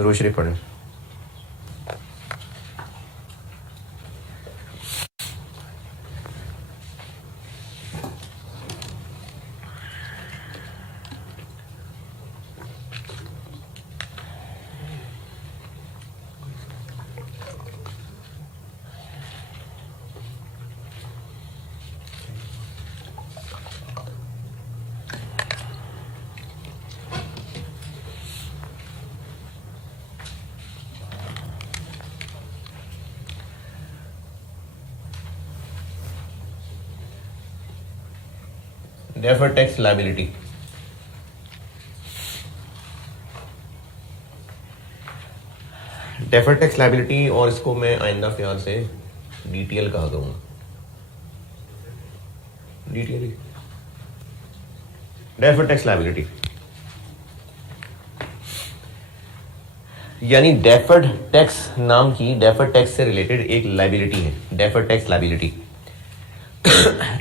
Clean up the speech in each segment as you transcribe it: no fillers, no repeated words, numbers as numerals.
दुरूद शरीफ पढ़ें। Deferred tax liability. Deferred tax liability, और इसको मैं आइंदा प्यार से डीटीएल कहा करूंगा। डीटीएल डेफर्ड टैक्स लायबिलिटी यानी डेफर्ड टैक्स नाम की डेफर्ड टैक्स से रिलेटेड एक लायबिलिटी है, डेफर्ड टैक्स लायबिलिटी।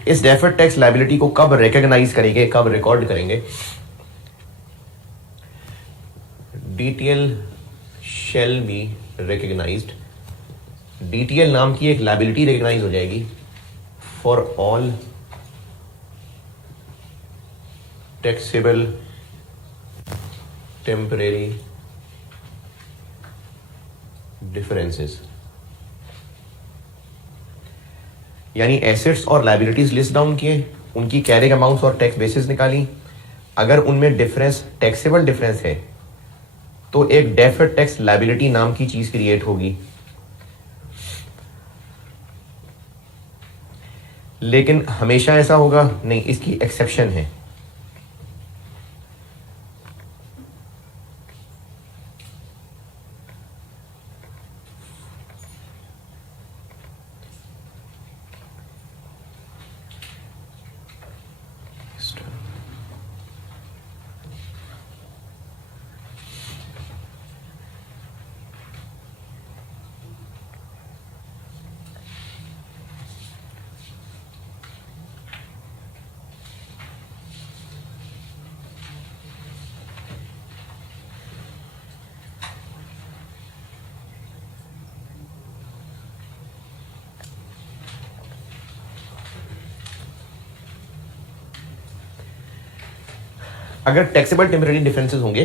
इस डेफर्ड टैक्स लायबिलिटी को कब रिकॉग्नाइज करेंगे, कब रिकॉर्ड करेंगे? DTL shall be recognised. DTL नाम की एक लायबिलिटी रिकॉग्नाइज हो जाएगी for all taxable temporary differences. यानी एसेट्स और लायबिलिटीज लिस्ट डाउन किए, उनकी कैरिंग अमाउंट्स और टैक्स बेसिस निकाली। अगर उनमें डिफरेंस टैक्सेबल डिफरेंस है तो एक डेफर्ड टैक्स लायबिलिटी नाम की चीज क्रिएट होगी। लेकिन हमेशा ऐसा होगा नहीं, इसकी एक्सेप्शन है। अगर टैक्सेबल टेम्परेरी डिफरेंसेस होंगे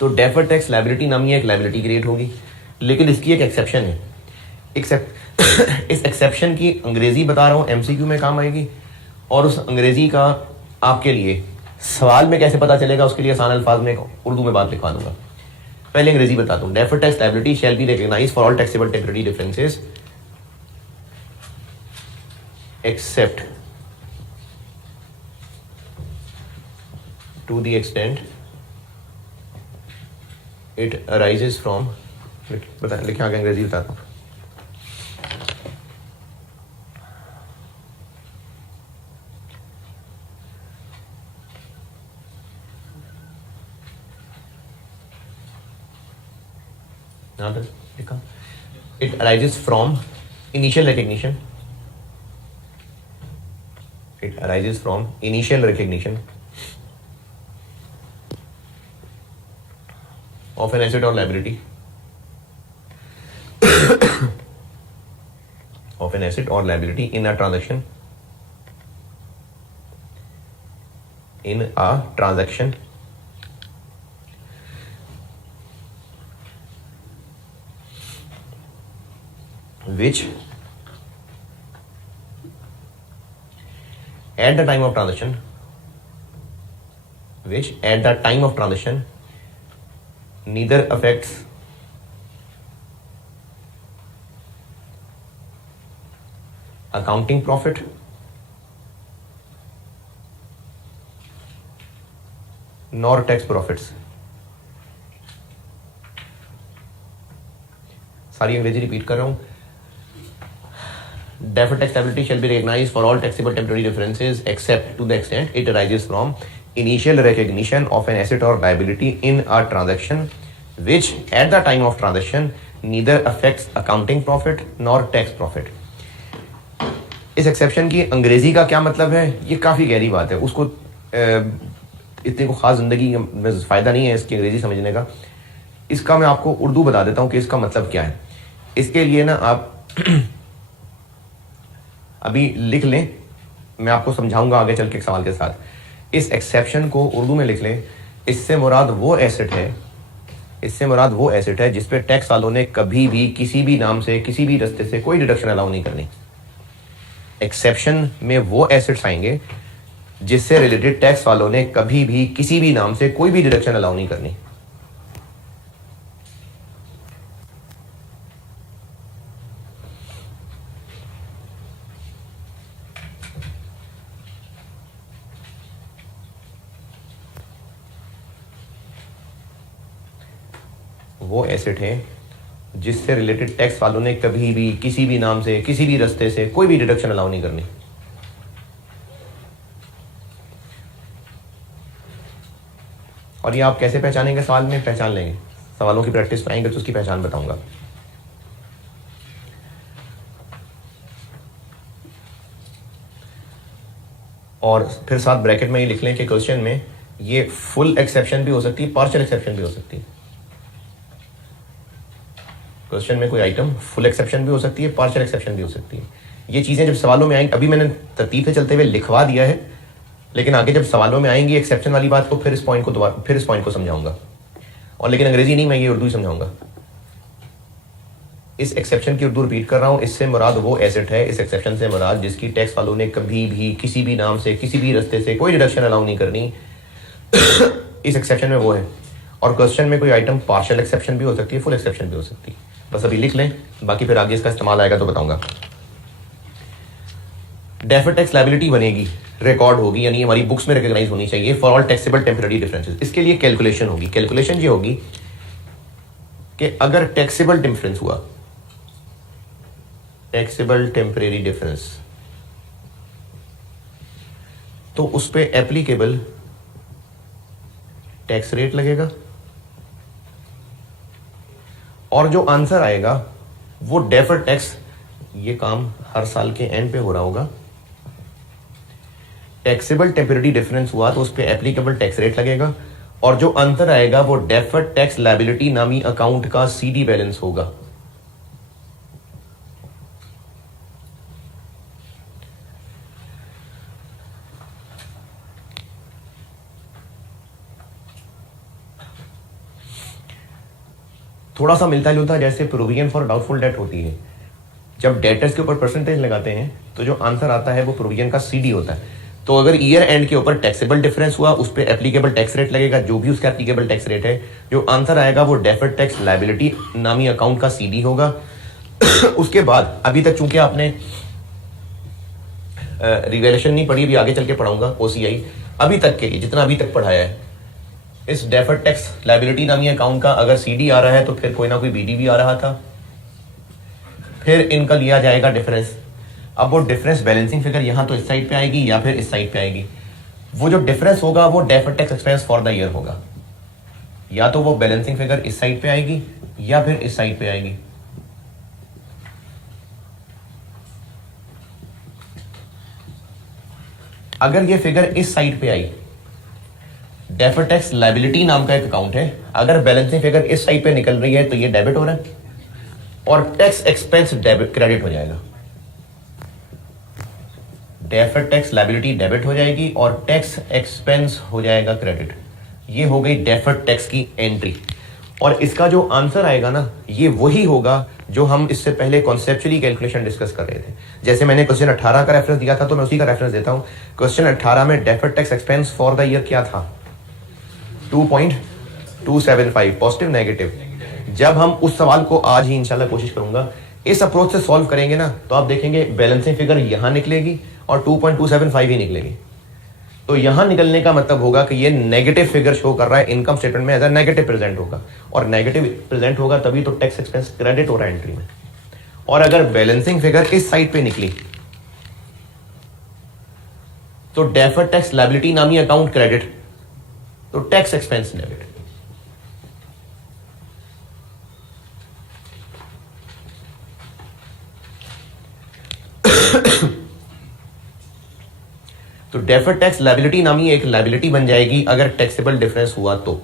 तो डेफर्ड टैक्स लायबिलिटी नामी एक लायबिलिटी क्रिएट होगी। लेकिन इसकी एक एक्सेप्शन है। इस एक्सेप्शन की अंग्रेजी बता रहा हूं, एमसीक्यू में काम आएगी। और उस अंग्रेजी का आपके लिए सवाल में कैसे पता चलेगा, उसके लिए आसान अल्फाज में उर्दू में बात लिखवा दूंगा। पहले अंग्रेजी बताता हूं। Deferred tax liability shall be recognised for all taxable temporary differences except to the extent it arises from, लिखे आगे अंग्रेजी बताता हूँ। यहाँ पर लिखा it arises from initial recognition. It arises from initial recognition of an asset or liability of an asset or liability in a transaction which at the time of transaction neither affects accounting profit nor tax profits। सारी अंग्रेजी repeat कर रहा हूं। Deferred tax liability shall be recognized for all taxable temporary differences except to the extent it arises from initial recognition of an asset or liability in a transaction which at the time of transaction neither affects accounting profit nor tax profit। इस exception की अंग्रेजी का क्या मतलब है, ये काफी गहरी बात है। उसको इतनी को ख़ास ज़िंदगी में फ़ायदा नहीं है इसकी अंग्रेज़ी समझने का। इसका मैं आपको उर्दू बता देता हूँ कि इसका मतलब क्या है। इसके लिए ना आप अभी लिख लें, मैं आपको समझाऊंगा आगे चल के एक सवाल के साथ। इस एक्सेप्शन को उर्दू में लिख लें। इससे मुराद वो एसेट है जिस पे टैक्स वालों ने कभी भी किसी भी नाम से किसी भी रास्ते से कोई डिडक्शन अलाउ नहीं करनी। एक्सेप्शन में वो एसेट्स आएंगे जिससे रिलेटेड टैक्स वालों ने कभी भी किसी भी नाम से कोई भी डिडक्शन अलाउ नहीं करनी। वो एसेट है जिससे रिलेटेड टैक्स वालों ने कभी भी किसी भी नाम से किसी भी रास्ते से कोई भी डिडक्शन अलाउ नहीं करनी। और ये आप कैसे पहचानेंगे? सवाल में पहचान लेंगे, सवालों की प्रैक्टिस पे आएंगे तो उसकी पहचान बताऊंगा। और फिर साथ ब्रैकेट में ये लिख लें कि क्वेश्चन में ये फुल एक्सेप्शन भी हो सकती है, पार्शियल एक्सेप्शन भी हो सकती है। क्वेश्चन में कोई आइटम फुल एक्सेप्शन भी हो सकती है, पार्शियल एक्सेप्शन भी हो सकती है। ये चीज़ें जब सवालों में आएंगी, अभी मैंने तरतीब से चलते हुए लिखवा दिया है, लेकिन आगे जब सवालों में आएंगी एक्सेप्शन वाली बात को फिर इस पॉइंट को समझाऊंगा। और लेकिन अंग्रेजी नहीं, मैं ये उर्दू ही समझाऊंगा। इस एक्सेप्शन की उर्दू रिपीट कर रहा हूँ। इससे मुराद वो एसेट है, इस एक्सेप्शन से मुराद जिसकी टैक्स वालों ने कभी भी किसी भी नाम से किसी भी रास्ते से कोई डिडक्शन अलाउ नहीं करनी। इस एक्सेप्शन में वो है। और क्वेश्चन में कोई आइटम पार्शियल एक्सेप्शन भी हो सकती है, फुल एक्सेप्शन भी हो सकती है। बस अभी लिख लें, बाकी फिर आगे इसका इस्तेमाल आएगा तो बताऊंगा। डेफर्ड टैक्स लायबिलिटी बनेगी, रिकॉर्ड होगी, यानी हमारी बुक्स में रिकॉग्नाइज होनी चाहिए for all taxable temporary differences. इसके लिए कैलकुलेशन होगी। कैलकुलेशन ये होगी कि अगर टैक्सेबल डिफरेंस हुआ, टैक्सेबल टेम्परेरी डिफरेंस, तो उस पे एप्लीकेबल टैक्स रेट लगेगा और जो आंसर आएगा वो डेफर्ड टैक्स, ये काम हर साल के एंड पे हो रहा होगा। टैक्सेबल टेम्परेरी डिफरेंस हुआ तो उस पे एप्लीकेबल टैक्स रेट लगेगा और जो आंसर आएगा वो डेफर्ड टैक्स लायबिलिटी नामी अकाउंट का सीडी बैलेंस होगा। थोड़ा सा मिलता जुलता जैसे प्रोविजन फॉर डाउटफुल डेट होती है। जब डेटर्स के ऊपर परसेंटेज लगाते हैं तो जो आंसर आता है वो प्रोविजन का सीडी होता है। तो अगर ईयर एंड के ऊपर टैक्सेबल डिफरेंस हुआ उस पर एप्लीकेबल टैक्स रेट लगेगा, जो भी उसका एप्लीकेबल टैक्स रेट है। जो आंसर आएगा वो डेफर्ड टैक्स लायबिलिटी नामी अकाउंट का सीडी होगा। उसके बाद अभी तक चूंकि आपने रिवेलेशन नहीं पढ़ी, अभी आगे चल के पढ़ाऊंगा ओसीआई, अभी तक के लिए जितना अभी तक पढ़ाया है, इस डेफर्ड टैक्स लायबिलिटी नामी अकाउंट का अगर सीडी आ रहा है तो फिर कोई ना कोई बीडी भी आ रहा था, फिर इनका लिया जाएगा डिफरेंस। अब वो डिफरेंस बैलेंसिंग फिगर यहां तो इस साइड पे आएगी या फिर इस साइड पे आएगी। वो जो डिफरेंस होगा वो deferred tax expense for the year होगा। या तो वो बैलेंसिंग फिगर इस साइड पे आएगी या फिर इस साइड पे आएगी। अगर ये फिगर इस साइड पे आई, डेफर्ड टैक्स लायबिलिटी नाम का एक अकाउंट है, अगर बैलेंसिंग फिगर इस साइड पे निकल रही है तो ये डेबिट हो रहा है और टैक्स एक्सपेंस डेबिट क्रेडिट हो जाएगा। डेफर्ड टैक्स लायबिलिटी डेबिट हो जाएगी और टैक्स एक्सपेंस हो जाएगा क्रेडिट। ये हो गई डेफर्ड टैक्स की एंट्री। और इसका जो आंसर आएगा ना, ये वही होगा जो हम इससे पहले कॉन्सेप्चुअली कैलकुलेशन डिस्कस कर रहे थे। जैसे मैंने क्वेश्चन 18 का रेफरेंस दिया था तो मैं उसी का रेफरेंस देता हूं। क्वेश्चन 18 में deferred tax expense for the year क्या था? 2.275 पॉजिटिव नेगेटिव। जब हम उस सवाल को आज ही इंशाल्लाह कोशिश करूंगा इस अप्रोच से सॉल्व करेंगे ना, तो आप देखेंगे बैलेंसिंग फिगर यहां निकलेगी और 2.275 ही निकलेगी। तो यहां निकलने का मतलब होगा कि ये नेगेटिव फिगर शो कर रहा है, इनकम स्टेटमेंट में एज अ नेगेटिव प्रेजेंट होगा, और नेगेटिव प्रेजेंट होगा तभी तो टैक्स एक्सपेंस क्रेडिट हो रहा है एंट्री में। और अगर बैलेंसिंग फिगर इस साइड पे निकली तो डेफर्ड टैक्स लायबिलिटी नामी अकाउंट क्रेडिट, तो टैक्स एक्सपेंस डेबिट। तो डेफर्ड टैक्स लायबिलिटी नामी एक लायबिलिटी बन जाएगी अगर टैक्सेबल डिफरेंस हुआ तो।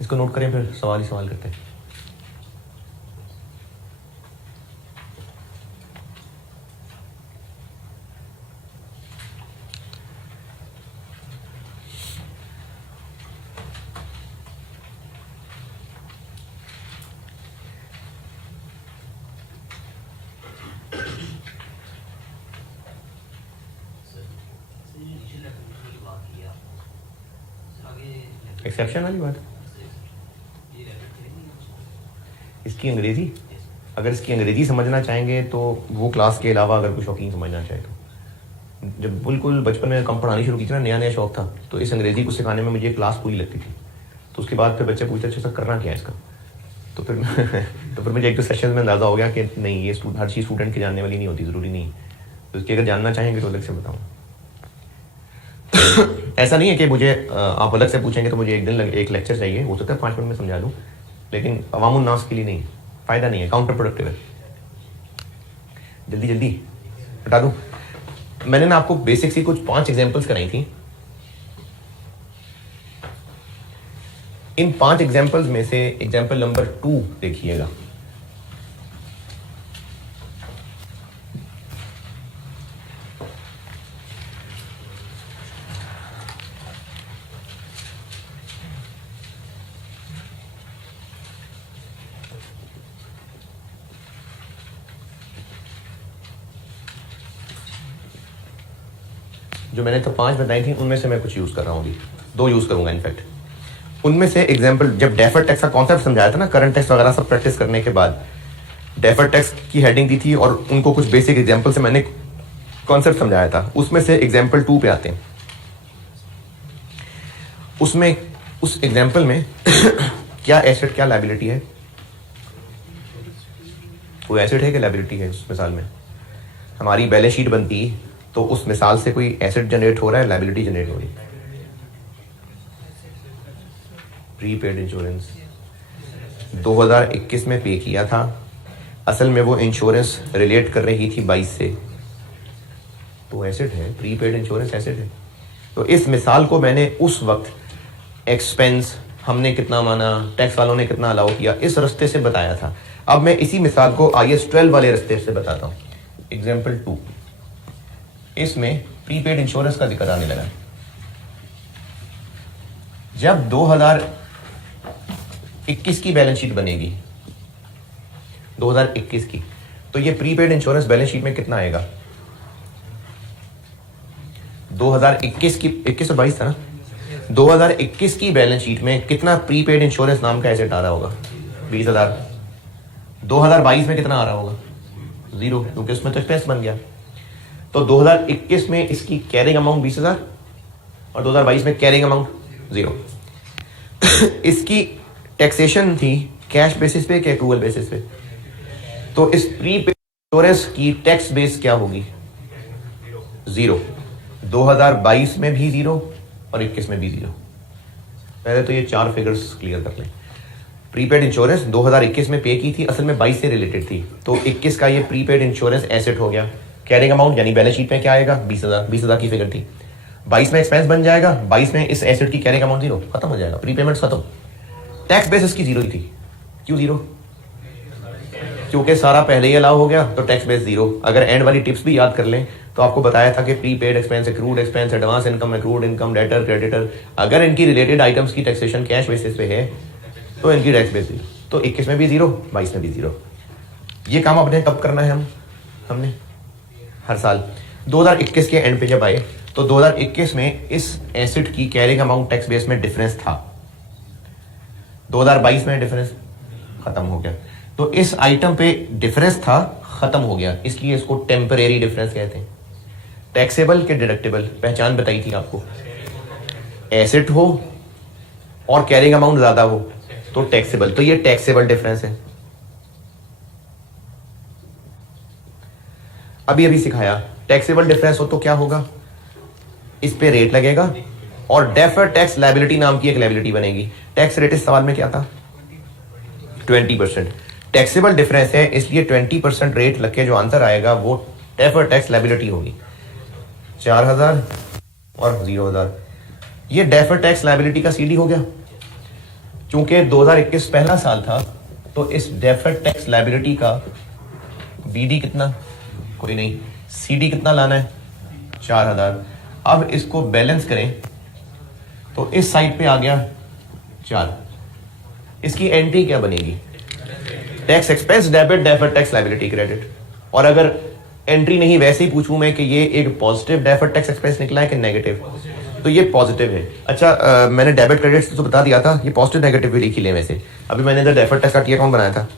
इसको नोट करें, फिर सवाल ही सवाल करते हैं। एक्सेप्शन वाली बात, इसकी अंग्रेजी, अगर इसकी अंग्रेजी समझना चाहेंगे तो वो क्लास के अलावा अगर कुछ शौकीन समझना चाहे तो, जब बिल्कुल बचपन में कम पढ़ानी शुरू की थी ना, नया नया शौक था, तो इस अंग्रेजी को सिखाने में मुझे क्लास पूरी लगती थी। तो उसके बाद फिर बच्चे पूछते अच्छा सर करना क्या है इसका, तो फिर तो फिर मुझे एक दो सेशन में अंदाज़ा हो गया कि नहीं, ये हर चीज़ स्टूडेंट की जानने वाली नहीं होती, ज़रूरी नहीं। तो इसकी अगर जानना चाहेंगे तो अलग से बताऊँ। ऐसा नहीं है कि मुझे आप अलग से पूछेंगे तो मुझे एक दिन एक लेक्चर चाहिए, हो सकता है 5 मिनट में समझा दूँ, लेकिन अवामुन नास के लिए नहीं, फ़ायदा नहीं है, काउंटर प्रोडक्टिव है। जल्दी जल्दी बता दूँ, मैंने ना आपको बेसिक सी कुछ 5 एग्जांपल्स कराई थी। इन 5 एग्जांपल्स में से एग्जांपल नंबर 2 देखिएगा। जो मैंने तो 5 बताई थी उनमें से मैं कुछ यूज़ कर रहा हूँ, अभी 2 यूज़ करूँगा इनफैक्ट। उनमें से एग्जांपल, जब डेफर्ड टैक्स का कॉन्सेप्ट समझाया था ना, करंट टैक्स वगैरह सब प्रैक्टिस करने के बाद डेफर्ड टैक्स की हेडिंग दी थी और उनको कुछ बेसिक एग्जांपल से मैंने कॉन्सेप्ट समझाया था। उसमें से एग्जांपल 2 पे आते हैं। उसमें उस एग्जांपल में क्या एसेट क्या लायबिलिटी है, वो एसेट है कि लायबिलिटी है। उस मिसाल में हमारी बैलेंस शीट बनती तो उस मिसाल से कोई एसेट जनरेट हो रहा है, लायबिलिटी जनरेट हो रही है। प्रीपेड इंश्योरेंस 2021 में पे किया था, असल में वो इंश्योरेंस रिलेट कर रही थी 22 से, तो एसेट है, प्रीपेड इंश्योरेंस एसेट है। तो इस मिसाल को मैंने उस वक्त एक्सपेंस हमने कितना माना, टैक्स वालों ने कितना अलाउ किया, इस रास्ते से बताया था। अब मैं इसी मिसाल को IAS 12 वाले रास्ते से बताता हूँ। एग्जाम्पल 2, इसमें प्रीपेड इंश्योरेंस का जिक्र आने लगा। जब 2021 की बैलेंस शीट बनेगी, 2021 की, तो ये प्रीपेड इंश्योरेंस बैलेंस शीट में कितना आएगा? 2021 की, 21 और 22 था ना, 2021 की बैलेंस शीट में कितना प्रीपेड इंश्योरेंस नाम का एसेट आ रहा होगा? 20,000। 2022 में कितना आ रहा होगा? 0, क्योंकि उसमें तो एक्सपेंस बन गया। तो 2021 में इसकी कैरिंग अमाउंट 20,000 और 2022 में कैरिंग अमाउंट 0। इसकी टैक्सेशन थी कैश बेसिस पे कि एक्रूवल बेसिस पे? तो इस प्रीपेड इंश्योरेंस की टैक्स बेस क्या होगी? 0। 2022 में भी 0 और 21 में भी 0। पहले तो ये 4 फिगर्स क्लियर कर लें। प्रीपेड इंश्योरेंस 2021 में पे की थी, असल में 22 से रिलेटेड थी, तो 21 का ये प्रीपेड इंश्योरेंस एसेट हो गया। कैरिंग अमाउंट यानी बैलेंस शीट में क्या आएगा? 20,000 की फिगर थी। 22 में एक्सपेंस बन जाएगा, 22 में इस एसेट की कैरिंग अमाउंट 0, खत्म हो जाएगा, प्रीपेमेंट खत्म। टैक्स बेस इसकी 0 ही थी। क्यों 0? क्योंकि सारा पहले ही अलाउ हो गया, तो टैक्स बेस 0। अगर एंड वाली टिप्स भी याद कर लें तो आपको बताया था कि prepaid expense, accrued expense, advance income, accrued income, debtor, creditor, अगर इनकी रिलेटेड आइटम्स की टैक्सेशन कैश बेसिस पे है तो इनकी टैक्स बेस 0। तो 21 में भी 0, 22 में भी 0। ये काम अपने कब करना है? हमने हर साल 2021 के एंड पे जब आए तो 2021 में इस एसेट की कैरिंग अमाउंट टैक्स बेस में डिफरेंस था, 2022 में डिफरेंस खत्म हो गया। तो इस आइटम पे डिफरेंस था, खत्म हो गया, इसलिए इसको टेम्परेरी डिफरेंस कहते हैं। टैक्सेबल के डिडक्टेबल पहचान बताई थी आपको, एसेट हो और कैरिंग अमाउंट ज्यादा हो तो टैक्सेबल, तो ये टैक्सेबल डिफरेंस है। अभी अभी सिखाया, टैक्सेबल डिफरेंस हो तो क्या होगा, इस पे रेट लगेगा और डेफर्ड टैक्स लायबिलिटी नाम की एक लायबिलिटी बनेगी। टैक्स रेट इस सवाल में क्या था, 20%। टैक्सेबल डिफरेंस है इसलिए 20% रेट लग के जो आंसर आएगा वो डेफर्ड टैक्स लायबिलिटी होगी, 4000 और 0,000। ये डेफर्ड टैक्स लायबिलिटी का सीडी हो गया। चूंकि 2021 पहला साल था तो इस डेफर्ड टैक्स लायबिलिटी का बीडी कितना, कोई नहीं, सीडी कितना लाना है, 4000। अब इसको बैलेंस करें तो इस साइड पे आ गया 4, इसकी एंट्री क्या बनेगी, tax expense debit deferred tax liability credit. और अगर एंट्री नहीं वैसे ही पूछूं मैं कि ये एक पॉजिटिव डेफर्ड टैक्स एक्सपेंस निकला है कि नेगेटिव, तो ये पॉजिटिव है। अच्छा मैंने डेबिट क्रेडिट तो बता दिया था, ये पॉजिटिव नेगेटिव भी लिख ही ले वैसे। अभी मैंने इधर डेफर्ड टैक्स का टी अकाउंट बनाया था,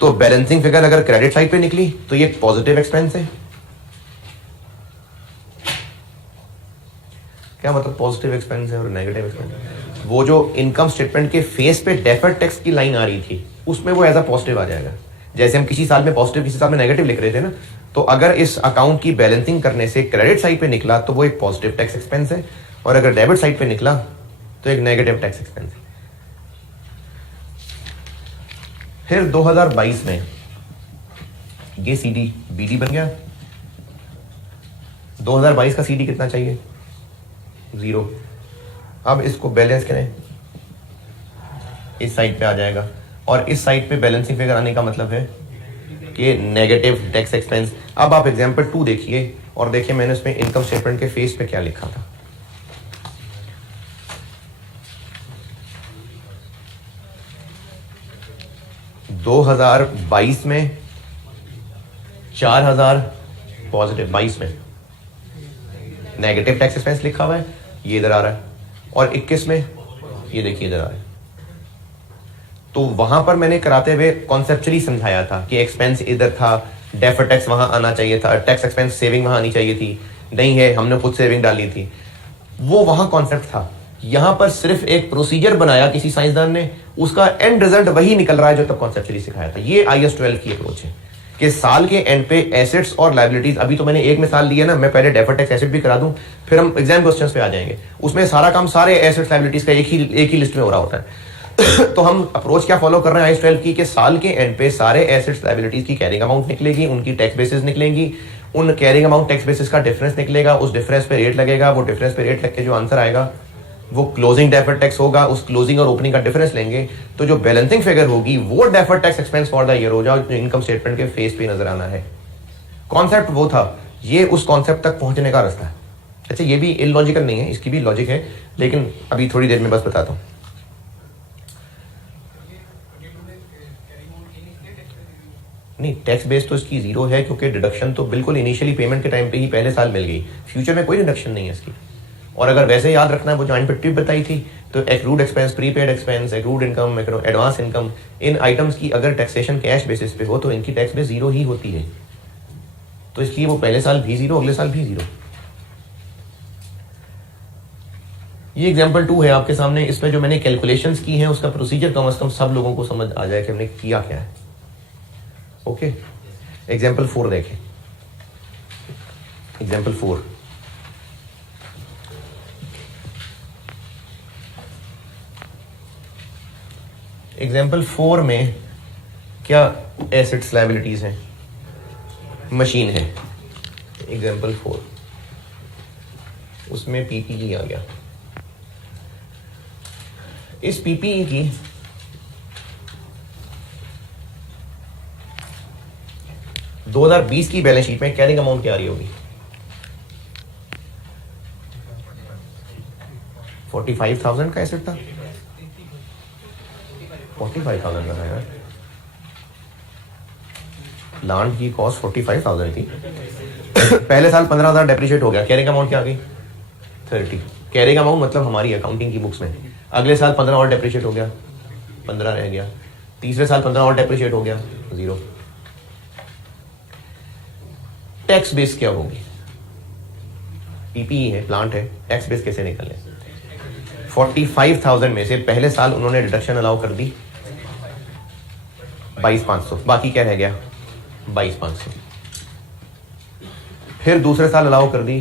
तो बैलेंसिंग फिगर अगर क्रेडिट साइड पे निकली तो ये पॉजिटिव एक्सपेंस है। क्या मतलब पॉजिटिव एक्सपेंस है और नेगेटिव एक्सपेंस? वो जो इनकम स्टेटमेंट के फेस पे डेफर्ड टैक्स की लाइन आ रही थी उसमें वो एज अ पॉजिटिव आ जाएगा। जैसे हम किसी साल में पॉजिटिव किसी साल में नेगेटिव लिख रहे थे ना, तो अगर इस अकाउंट की बैलेंसिंग करने से क्रेडिट साइड पे निकला तो वो एक पॉजिटिव टैक्स एक्सपेंस है, और अगर डेबिट साइड पे निकला तो एक नेगेटिव टैक्स एक्सपेंस है। फिर 2022 में ये सीडी बीडी बन गया। 2022 का सीडी कितना चाहिए, 0। अब इसको बैलेंस करें, इस साइड पे आ जाएगा, और इस साइड पे बैलेंसिंग फिगर आने का मतलब है कि नेगेटिव टैक्स एक्सपेंस। अब आप एग्जांपल 2 देखिए और देखिए मैंने उसमें इनकम स्टेटमेंट के फेस पे क्या लिखा था। (2022) में 4000 पॉजिटिव, 22 में नेगेटिव टैक्स एक्सपेंस लिखा हुआ है, ये इधर आ रहा है, और 21 में ये देखिए इधर आ रहा है। तो वहां पर मैंने कराते हुए कॉन्सेप्चुअली समझाया था कि एक्सपेंस इधर था, डेफर्ड टैक्स वहां आना चाहिए था, टैक्स एक्सपेंस सेविंग वहां आनी चाहिए थी, नहीं है हमने खुद सेविंग डाली थी, वो वहां कॉन्सेप्ट था। यहां पर सिर्फ एक प्रोसीजर बनाया किसी साइंसदान ने, उसका एंड रिजल्ट वही निकल रहा है जो तब कॉन्सेप्चुअली सिखाया था। ये IAS 12 की अप्रोच है कि साल के एंड पे एसेट्स और लायबिलिटीज, अभी तो मैंने एक मिसाल दी है ना, मैं पहले डेफर्ड टैक्स एसेट भी करा दूं, फिर हम एग्जाम क्वेश्चंस पे आ जाएंगे। उसमें सारा काम सारे एसेट्स लायबिलिटीज का एक ही लिस्ट में हो रहा होता है। तो हम अप्रोच क्या फॉलो कर रहे हैं IAS 12 की, कि साल के एंड पे सारे एसेट्स लायबिलिटीज की कैरिंग अमाउंट निकलेगी, उनकी टैक्स बेसिस निकलेंगी, उन कैरिंग अमाउंट टैक्स बेसिस का डिफरेंस निकलेगा, उस डिफरेंस पे रेट लगेगा, वो डिफरेंस पे रेट लग के जो आंसर आएगा वो क्लोजिंग डेफर्ड टैक्स होगा, उस क्लोजिंग और ओपनिंग का डिफरेंस लेंगे, तो जो बैलेंसिंग फिगर होगी वो deferred tax expense for the year हो जाए, जो इनकम स्टेटमेंट के फेस पे नजर आना है। कॉन्सेप्ट वो था, ये उस कॉन्सेप्ट तक पहुंचने का रास्ता है। अच्छा ये भी इलॉजिकल नहीं है, इसकी भी लॉजिक है, लेकिन अभी थोड़ी देर में बस बताता हूं। नहीं, टैक्स बेस तो इसकी 0 है क्योंकि डिडक्शन तो बिल्कुल इनिशियली पेमेंट के टाइम पे ही पहले साल मिल गई, फ्यूचर में कोई डिडक्शन नहीं है इसकी। और अगर वैसे याद रखना है वो जॉइंट पे टिप बताई थी, तो accrued expense, prepaid expense, accrued income, advance income, इन आइटम्स की अगर टैक्सेशन कैश बेसिस पे हो तो इनकी टैक्स बेस 0 ही होती है, तो इसलिए वो पहले साल भी 0, अगले साल भी 0। ये एग्जाम्पल 2 है आपके सामने, इसमें जो मैंने कैलकुलेशंस की हैं उसका प्रोसीजर कम से कम सब लोगों को समझ आ जाए कि हमने किया क्या है। ओके, एग्जाम्पल 4 देखें। एग्जाम्पल 4, एग्जाम्पल 4 में क्या एसेट्स लायबिलिटीज हैं, मशीन है। एग्जाम्पल 4 उसमें PPE आ गया। इस PPE की (2020) 2020 की बैलेंस शीट में कैरिंग अमाउंट क्या आ रही होगी, 45,000 का एसेट था, 45,000 का था यार। लैंड की कॉस्ट 45,000 थी पहले साल 15,000 डेप्रिशिएट हो गया, कैरिंग अमाउंट क्या आ गई 30। कैरिंग अमाउंट मतलब हमारी अकाउंटिंग की बुक्स में। अगले साल 15 और डेप्रिशिएट हो गया, 15 रह गया। तीसरे साल 15 और डेप्रिशिएट हो गया, 0। टैक्स बेस क्या होगी? पीपीई है, प्लांट है, टैक्स बेस कैसे निकले? 45,000 में से पहले साल उन्होंने डिडक्शन अलाउ कर दी 22,500, बाकी क्या रह गया 22,500। फिर दूसरे साल अलाउ कर दी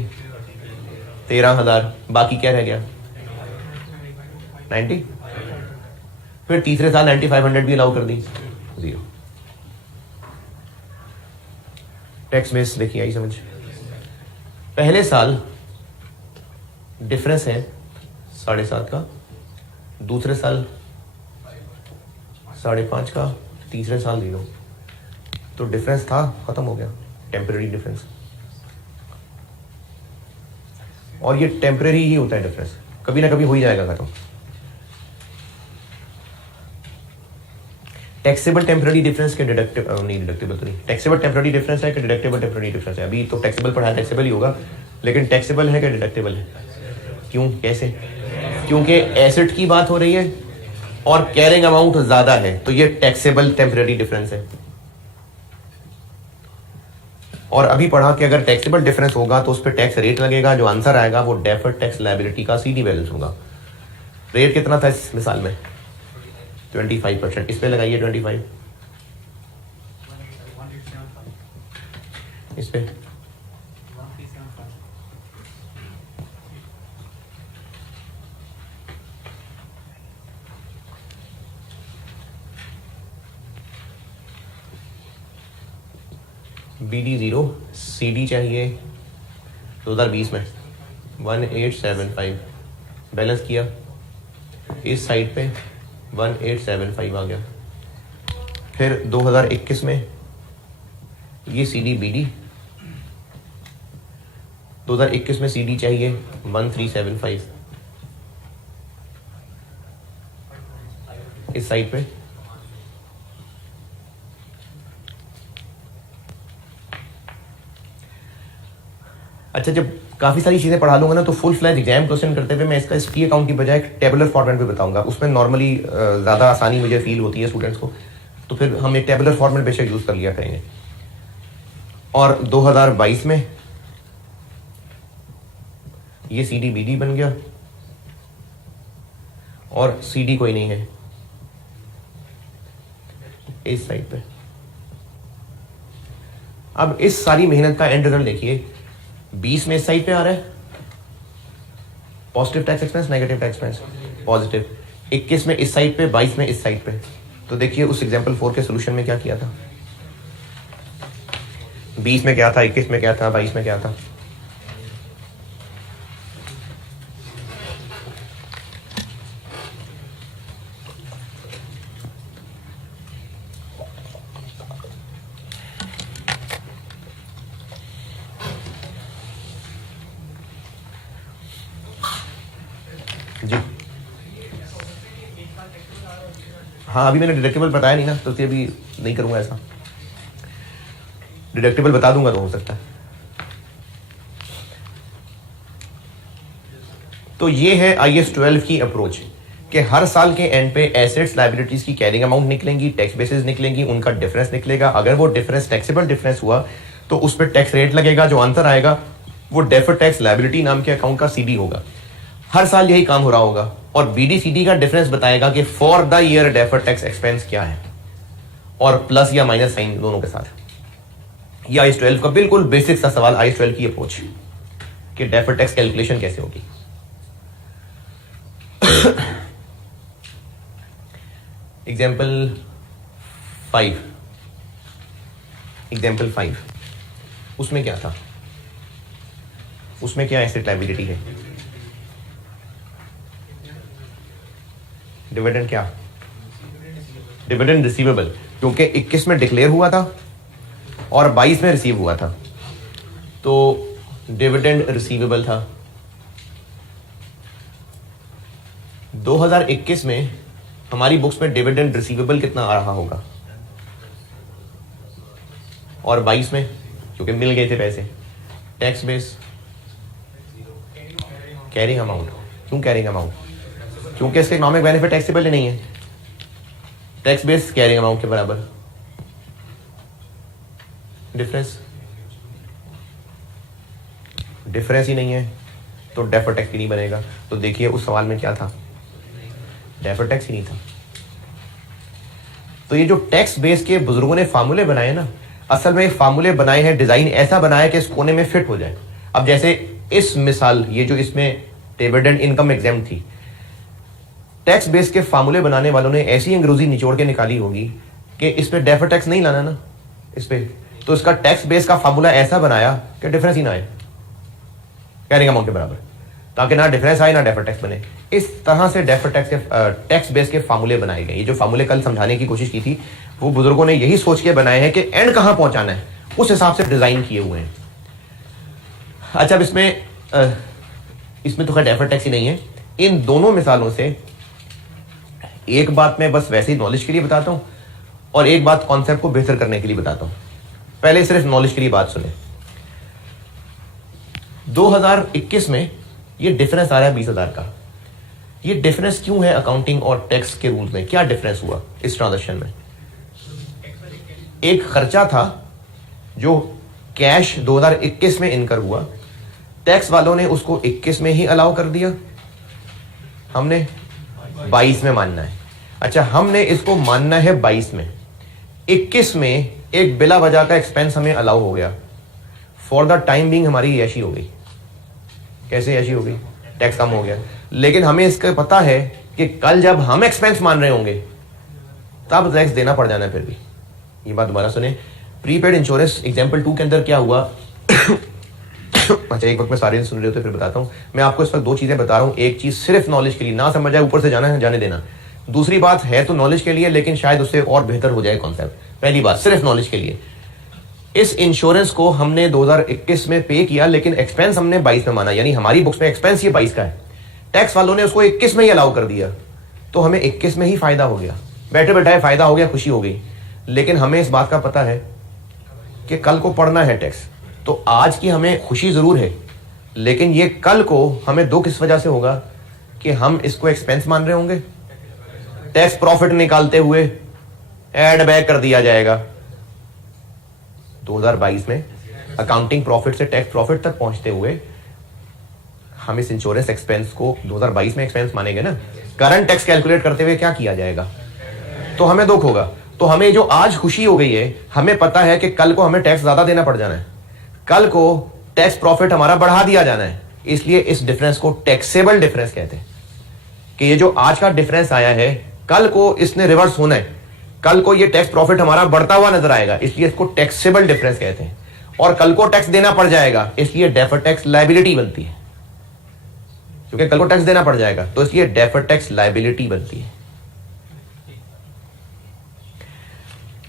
13,000, बाकी क्या रह गया 90। फिर तीसरे साल 9,500 भी अलाउ कर दी, 0। टैक्स बेस देखिए, आई समझ? पहले साल डिफरेंस है 7.5 का, दूसरे साल 5.5 का, तीसरे साल 0। तो डिफरेंस था, खत्म हो गया, टेम्पररी डिफरेंस। और ये टेम्पररी ही होता है डिफरेंस, कभी ना कभी हो ही जाएगा खत्म। टैक्सेबल टेम्पररी डिफरेंस के डिडक्टेबल तो नहीं, टैक्सेबल टेम्पररी डिफरेंस है कि डिडक्टेबल टेम्पररी डिफरेंस है? अभी तो टैक्सेबल पढ़ा, टैक्सेबल ही होगा, लेकिन टैक्सेबल है कि डिडक्टेबल है? क्यों, कैसे? क्योंकि एसेट की बात हो रही है और कैरिंग अमाउंट ज्यादा है, तो ये टैक्सेबल टेम्पररी डिफरेंस है। और अभी पढ़ा कि अगर टैक्सेबल डिफरेंस होगा तो उस पर टैक्स रेट लगेगा, जो आंसर आएगा वो डेफर्ड टैक्स लायबिलिटी का सीडी बैलेंस होगा। रेट कितना था इस मिसाल में? 25%। इस पे लगाइए 25, इस पे BD 0, CD चाहिए 2020 में 1875, बैलेंस किया, इस साइड पे 1875 आ गया। फिर 2021 में ये CD BD, 2021 में CD चाहिए 1375, इस साइड पे अच्छा, जब काफ़ी सारी चीज़ें पढ़ा लूंगा ना तो फुल फ्लैज एग्जाम क्वेश्चन करते हुए मैं इसका ST अकाउंट की बजाय टेबुलर फॉर्मेट में बताऊंगा। उसमें नॉर्मली ज़्यादा आसानी मुझे फील होती है स्टूडेंट्स को, तो फिर हम एक टेबुलर फॉर्मेट बेशक यूज़ कर लिया करेंगे। और 2022 में ये CD BD बन गया और CD कोई नहीं है इस साइड पे। अब इस सारी मेहनत का एंड रिजल्ट देखिए, 20 में इस साइड पे आ रहा है positive tax expense, negative tax expense positive, 21 में इस साइड पे, 22 में इस साइड पे। तो देखिए उस एग्जांपल 4 के सॉल्यूशन में क्या किया था, 20 में क्या था, 21 में क्या था, 22 में क्या था। जी हाँ, अभी मैंने डिडक्टिबल बताया नहीं ना, तो फिर अभी नहीं करूंगा ऐसा। डिडक्टिबल बता दूंगा तो हो सकता है। तो ये है IAS 12 की अप्रोच कि हर साल के एंड पे एसेट्स लायबिलिटीज की कैरिंग अमाउंट निकलेंगी, टैक्स बेसिस निकलेंगी, उनका डिफरेंस निकलेगा। अगर वो डिफरेंस टैक्सेबल डिफरेंस हुआ तो उस पर टैक्स रेट लगेगा, जो आंसर आएगा वो डेफर्ड टैक्स लायबिलिटी नाम के अकाउंट का CD होगा। हर साल यही काम हो रहा होगा और BD/CD का डिफरेंस बताएगा कि for the year deferred tax expense क्या है, और प्लस या माइनस साइन दोनों के साथ। ये IAS 12 का बिल्कुल बेसिक सा सवाल, IAS 12 की अप्रोच कि डेफर्ड टैक्स कैलकुलेशन कैसे होगी। एग्जाम्पल 5 उसमें क्या था, उसमें क्या एसेट लायबिलिटी है, डिविडेंड क्या, डिविडेंड रिसीवेबल, क्योंकि 21 में डिक्लेयर हुआ था और 22 में रिसीव हुआ था, तो डिविडेंड रिसीवेबल था। 2021 में हमारी बुक्स में डिविडेंड रिसीवेबल कितना आ रहा होगा, और 22 में क्योंकि मिल गए थे पैसे टैक्स बेस कैरिंग अमाउंट। क्यों कैरिंग अमाउंट? क्योंकि इसका इकोनॉमिक बेनिफिट टैक्सेबल ही नहीं है। टैक्स बेस कैरिंग अमाउंट के बराबर। डिफरेंस ही नहीं है तो डेफर्ड टैक्स ही नहीं बनेगा। तो देखिए उस सवाल में क्या था, डेफर्ड टैक्स ही नहीं था। तो ये जो टैक्स बेस के बुजुर्गों ने फार्मूले बनाए ना, असल में फार्मूले बनाए हैं, डिजाइन ऐसा बनाया कि इस कोने में फिट हो जाए। अब जैसे इस मिसाल, ये जो इसमें डिविडेंड इनकम एग्जाम थी, टैक्स बेस के फार्मूले बनाने वालों ने ऐसी अंग्रेजी निचोड़ के निकाली होगी कि इस पे डेफर्ड टैक्स नहीं लाना ना इस पे, तो इसका टैक्स बेस का फार्मूला ऐसा बनाया कि डिफरेंस ही ना आए कैरिंग अमाउंट के बराबर, ताकि ना डिफरेंस आए ना डेफर्ड टैक्स बने। इस तरह से डेफर्ड टैक्स के टैक्स बेस के फार्मूले बनाए गए। ये जो फार्मूले कल समझाने की कोशिश की थी वो बुजुर्गों ने यही सोच के बनाए हैं कि एंड कहां पहुंचाना है, उस हिसाब से डिजाइन किए हुए हैं। अच्छा, अब इसमें तो खैर डेफर्ड टैक्स ही नहीं है। इन दोनों मिसालों से एक बात मैं बस वैसे ही नॉलेज के लिए बताता हूं और एक बात कॉन्सेप्ट को बेहतर करने के लिए बताता हूं। पहले सिर्फ नॉलेज के लिए बात सुने। 2021 में ये डिफरेंस आ रहा है 20,000 का। ये डिफरेंस क्यों है अकाउंटिंग और टैक्स के रूल में? क्या डिफरेंस हुआ इस ट्रांजैक्शन में? एक खर्चा था जो कैश 2021 में इनकर हुआ, टैक्स वालों ने उसको 21 में ही अलाउ कर दिया, हमने 22 में मानना है। अच्छा, हमने इसको मानना है 22 में। 21 में एक बिला वजह का एक्सपेंस हमें अलाउ हो गया। फॉर द टाइम बीइंग हमारी ऐशी हो गई। कैसे ऐशी हो गई? टैक्स कम हो गया। लेकिन हमें इसका पता है कि कल जब हम एक्सपेंस मान रहे होंगे तब टैक्स देना पड़ जाना है फिर भी। ये बात दोबारा सुने। प्रीपेड इंश्योरेंस एग्जाम्पल 2 के अंदर क्या हुआ? अच्छा, एक वक्त में सारे सुन रहे होते फिर बताता हूं। मैं आपको इस वक्त दो चीजें बता रहा हूं। एक चीज सिर्फ नॉलेज के लिए, ना समझ आए ऊपर से जाना है जाने देना। दूसरी बात है तो नॉलेज के लिए, लेकिन शायद उससे और बेहतर हो जाए कॉन्सेप्ट। पहली बात सिर्फ नॉलेज के लिए, इस इंश्योरेंस को हमने 2021 में पे किया, लेकिन एक्सपेंस हमने 22 में माना, यानी हमारी बुक्स में एक्सपेंस ये 22 का है। टैक्स वालों ने उसको 21 में ही अलाउ कर दिया, तो हमें 21 में ही फायदा हो गया। बैठे बैठाए फायदा हो गया, खुशी हो गई। लेकिन हमें इस बात का पता है कि कल को पड़ना है टैक्स, तो आज की हमें खुशी जरूर है, लेकिन ये कल को हमें दुख इस वजह से होगा कि हम इसको एक्सपेंस मान रहे होंगे। टैक्स प्रॉफिट निकालते हुए एड बैक कर दिया जाएगा 2022 में। अकाउंटिंग प्रॉफिट से टैक्स प्रॉफिट तक पहुंचते हुए हम इस इंश्योरेंस एक्सपेंस को 2022 में एक्सपेंस मानेंगे ना। करंट टैक्स कैलकुलेट करते हुए क्या किया जाएगा, तो हमें दुख होगा। तो हमें जो आज खुशी हो गई है, हमें पता है कि कल को हमें टैक्स ज्यादा देना पड़ जाना है, कल को टैक्स प्रॉफिट हमारा बढ़ा दिया जाना है। इसलिए इस डिफरेंस को टैक्सेबल डिफरेंस कहते हैं कि ये जो आज का डिफरेंस आया है, कल को इसने रिवर्स होना है, कल को ये टैक्स प्रॉफिट हमारा बढ़ता हुआ नजर आएगा, इसलिए इसको टैक्सेबल डिफरेंस कहते हैं। और कल को टैक्स देना पड़ जाएगा, इसलिए डेफर्ड टैक्स लायबिलिटी बनती है। क्योंकि कल को टैक्स देना पड़ जाएगा, तो इसलिए डेफर्ड टैक्स लायबिलिटी बनती है।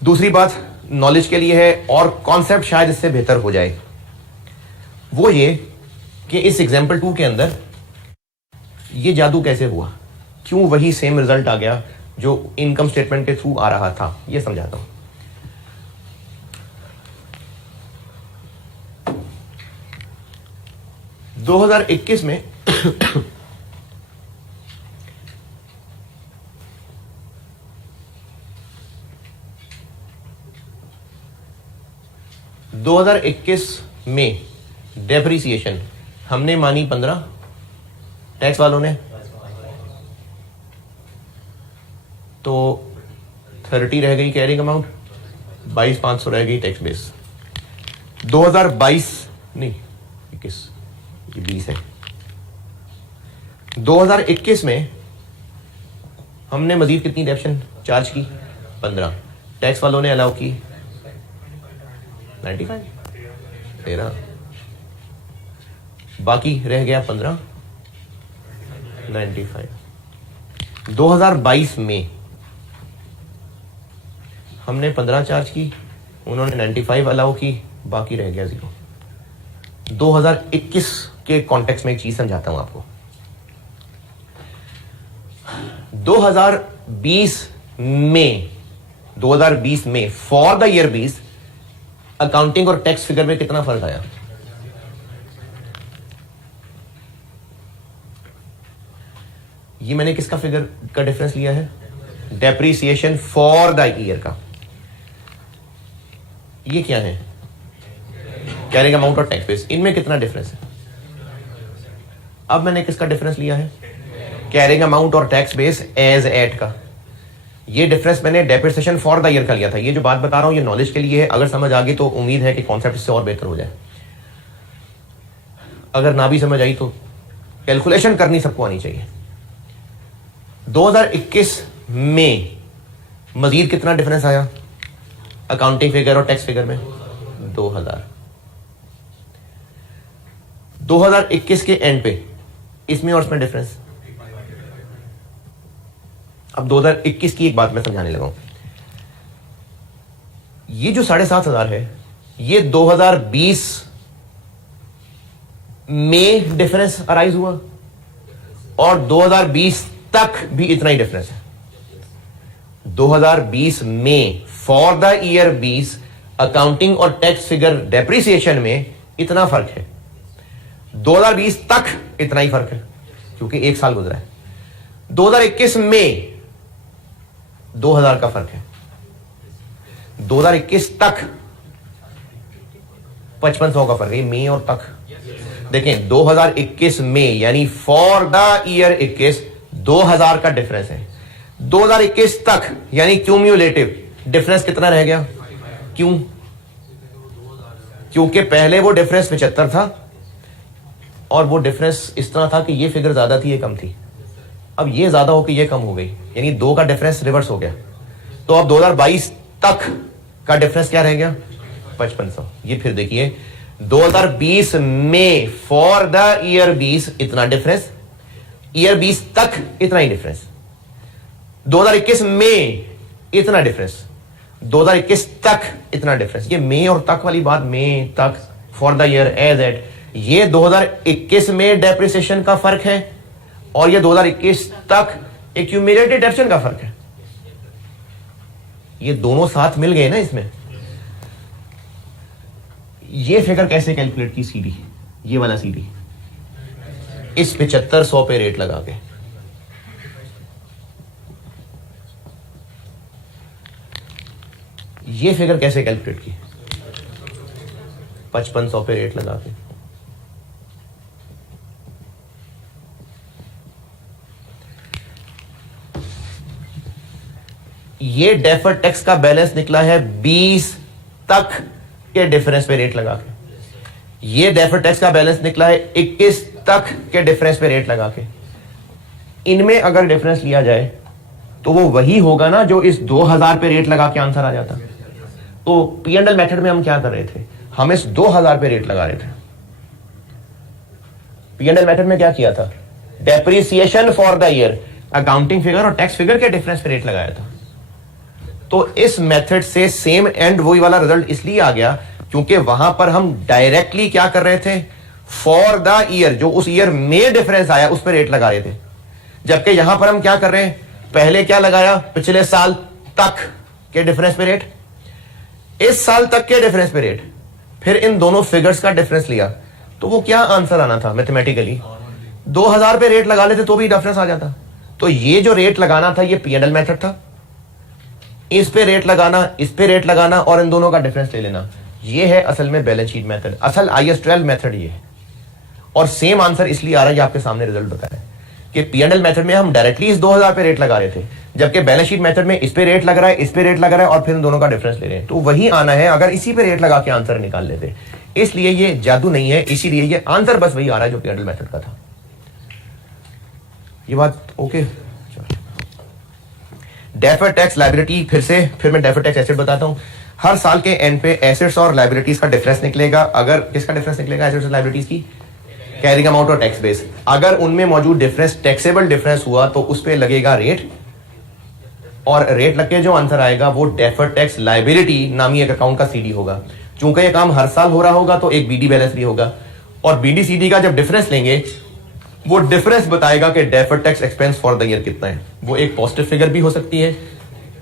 दूसरी बात नॉलेज के लिए है, और कॉन्सेप्ट शायद इससे बेहतर हो जाए, वो ये कि इस एग्जाम्पल 2 के अंदर ये जादू कैसे हुआ, क्यों वही सेम रिजल्ट आ गया जो इनकम स्टेटमेंट के थ्रू आ रहा था, ये समझाता हूं। दो 2021 में 2021 में डेप्रिसिएशन हमने मानी 15, टैक्स वालों ने तो 30 रह गई कैरिंग अमाउंट, 22,500 रह गई टैक्स बेस। 2022 नहीं 21, ये 20 है। 2021 में हमने मजीद कितनी डेप्शन चार्ज की? 15। टैक्स वालों ने अलाउ की 95, 13, बाकी रह गया 15, 95। 2022 में हमने 15 चार्ज की, उन्होंने 95 अलाउ की, बाकी रह गया 0। 2021 के कॉन्टेक्स्ट में एक चीज समझाता हूं आपको। 2020 में फॉर द ईयर 20 अकाउंटिंग और टैक्स फिगर में कितना फर्क आया? ये मैंने किसका फिगर का डिफरेंस लिया है? डेप्रिसिएशन फॉर द ईयर का। ये क्या है? कैरिंग अमाउंट और टैक्स बेस। इनमें कितना डिफरेंस है? अब मैंने किसका डिफरेंस लिया है? कैरिंग अमाउंट और टैक्स बेस एज एट का। ये डिफरेंस मैंने डेप्रिसिएशन फॉर द ईयर का लिया था। ये जो बात बता रहा हूं ये नॉलेज के लिए है, अगर समझ आ गई तो उम्मीद है कि कॉन्सेप्ट इससे और बेहतर हो जाए। अगर ना भी समझ आई तो कैलकुलेशन करनी सबको आनी चाहिए। 2021 में मजीद कितना डिफरेंस आया अकाउंटिंग फिगर और टैक्स फिगर में? 2021 के एंड पे इसमें और इसमें डिफरेंस। अब 2021 की एक बात मैं समझाने लगा हूं। ये जो 7,500 है ये 2020 में डिफरेंस अराइज हुआ और 2020 तक भी इतना ही डिफरेंस है। 2020 में फॉर द ईयर 20 अकाउंटिंग और टैक्स फिगर डेप्रिसिएशन में इतना फर्क है। 2020 तक इतना ही फर्क है क्योंकि एक साल गुजरा है। 2021 में 2000 का फर्क है। 2021 तक 5500 का फर्क है। मई और तक देखें 2021 में यानी फॉर द ईयर 21 2000 का डिफरेंस है। 2021 तक यानी क्यूम्युलेटिव डिफरेंस कितना रह गया? क्यों? क्योंकि पहले वो डिफरेंस 75 था और वो डिफरेंस इस तरह था कि ये फिगर ज्यादा थी ये कम थी। अब ये ज्यादा हो कि ये कम हो गई यानी 2 का डिफरेंस रिवर्स हो गया। तो अब 2022 तक का डिफरेंस क्या रह गया? 5500। ये फिर देखिए 2020 में फॉर द ईयर 20 इतना डिफरेंस, ईयर 20 तक इतना ही डिफरेंस। 2021 में इतना डिफरेंस, 2021 तक इतना डिफरेंस। ये मई और तक वाली बात, मई तक for the year as at, ये 2021 में डेप्रिसिएशन का फर्क है और ये 2021 तक एक्यूमुलेटेड डेप्रिसिएशन का फर्क है। ये दोनों साथ मिल गए ना इसमें। ये फिगर कैसे कैलकुलेट की? सीधी, ये वाला सीधी इस 7500 पे रेट लगा के। ये फिगर कैसे कैलकुलेट की? 5500 पे रेट लगा के। ये डेफर्ड टैक्स का बैलेंस निकला है 20 तक के डिफरेंस पे रेट लगा के। ये डेफर्ड टैक्स का बैलेंस निकला है 21 तक के डिफरेंस पे रेट लगा के। इनमें अगर डिफरेंस लिया जाए तो वो वही होगा ना जो इस 2000 पे रेट लगा के आंसर आ जाता। तो P&L मेथड में हम क्या कर रहे थे? हम इस 2000 पे रेट लगा रहे थे। P&L मेथड में क्या किया था? Depreciation for the year accounting figure और टैक्स फिगर के डिफरेंस पे रेट लगाया था। तो इस मेथड से सेम एंड वही वाला रिजल्ट इसलिए आ गया क्योंकि वहां पर हम डायरेक्टली क्या कर रहे थे? फॉर द ईयर, जो उस ईयर में डिफरेंस आया उस पर रेट लगा रहे थे। जबकि यहां पर हम क्या कर रहे हैं? पहले क्या लगाया? पिछले साल तक के डिफरेंस पे रेट, इस साल तक के डिफरेंस पे रेट, फिर इन दोनों फिगर्स का डिफरेंस लिया। तो वो क्या आंसर आना था मैथमेटिकली? 2000 पे रेट लगा लेते तो भी डिफरेंस आ जाता। तो ये जो रेट लगाना था ये P&L मेथड था। इस पे रेट लगाना, इस पे रेट लगाना और इन दोनों का डिफरेंस ले लेना, ये है असल में बैलेंस शीट मेथड। असल IAS 12 मेथड ये है। और सेम आंसर इसलिए आ रहा है, आपके सामने रिजल्ट बताया कि P&L मेथड में हम डायरेक्टली इस 2000 पे रेट लगा रहे थे, जबकि बैलेंस शीट मेथड में इस पे रेट लग रहा है, इस पे रेट लग रहा है और फिर इन दोनों का डिफरेंस ले रहे हैं। तो वही आना है अगर इसी पे रेट लगा के आंसर निकाल लेते। इसलिए ये जादू नहीं है, इसीलिए ये आंसर बस वही आ रहा है जो P&L मेथड का था। ये बात ओके? डेफर्ड टैक्स लायबिलिटी, फिर मैं डेफर्ड टैक्स एसेट बताता हूं। हर साल के एंड पे एसेट्स और लायबिलिटीज का डिफरेंस निकलेगा। अगर किसका डिफरेंस निकलेगा? एसेट्स और लायबिलिटीज की कैरिंग अमाउंट और टैक्स बेस। अगर उनमें मौजूद डिफरेंस टैक्सेबल डिफरेंस हुआ तो उस पर लगेगा रेट, और रेट लग के जो आंसर आएगा वो डेफर्ड टैक्स लायबिलिटी नामी एक अकाउंट का CD होगा। चूंकि ये काम हर साल हो रहा होगा तो एक BD बैलेंस भी होगा, और BD CD का जब डिफरेंस लेंगे वो डिफरेंस बताएगा कि deferred tax expense for the year कितना है। वो एक पॉजिटिव फिगर भी हो सकती है,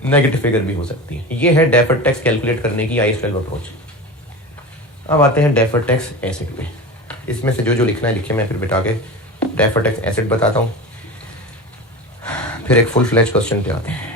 नेगेटिव फिगर भी हो सकती है। ये है डेफर्ड टैक्स कैलकुलेट करने की IAS 12 अप्रोच। अब आते हैं डेफर्ड टैक्स एसेट पे। इसमें से जो जो लिखना है लिखे, मैं फिर बिठा के डेफर्ड टैक्स एसेट बताता हूँ। फिर एक फुल फ्लैज क्वेश्चन पे आते हैं।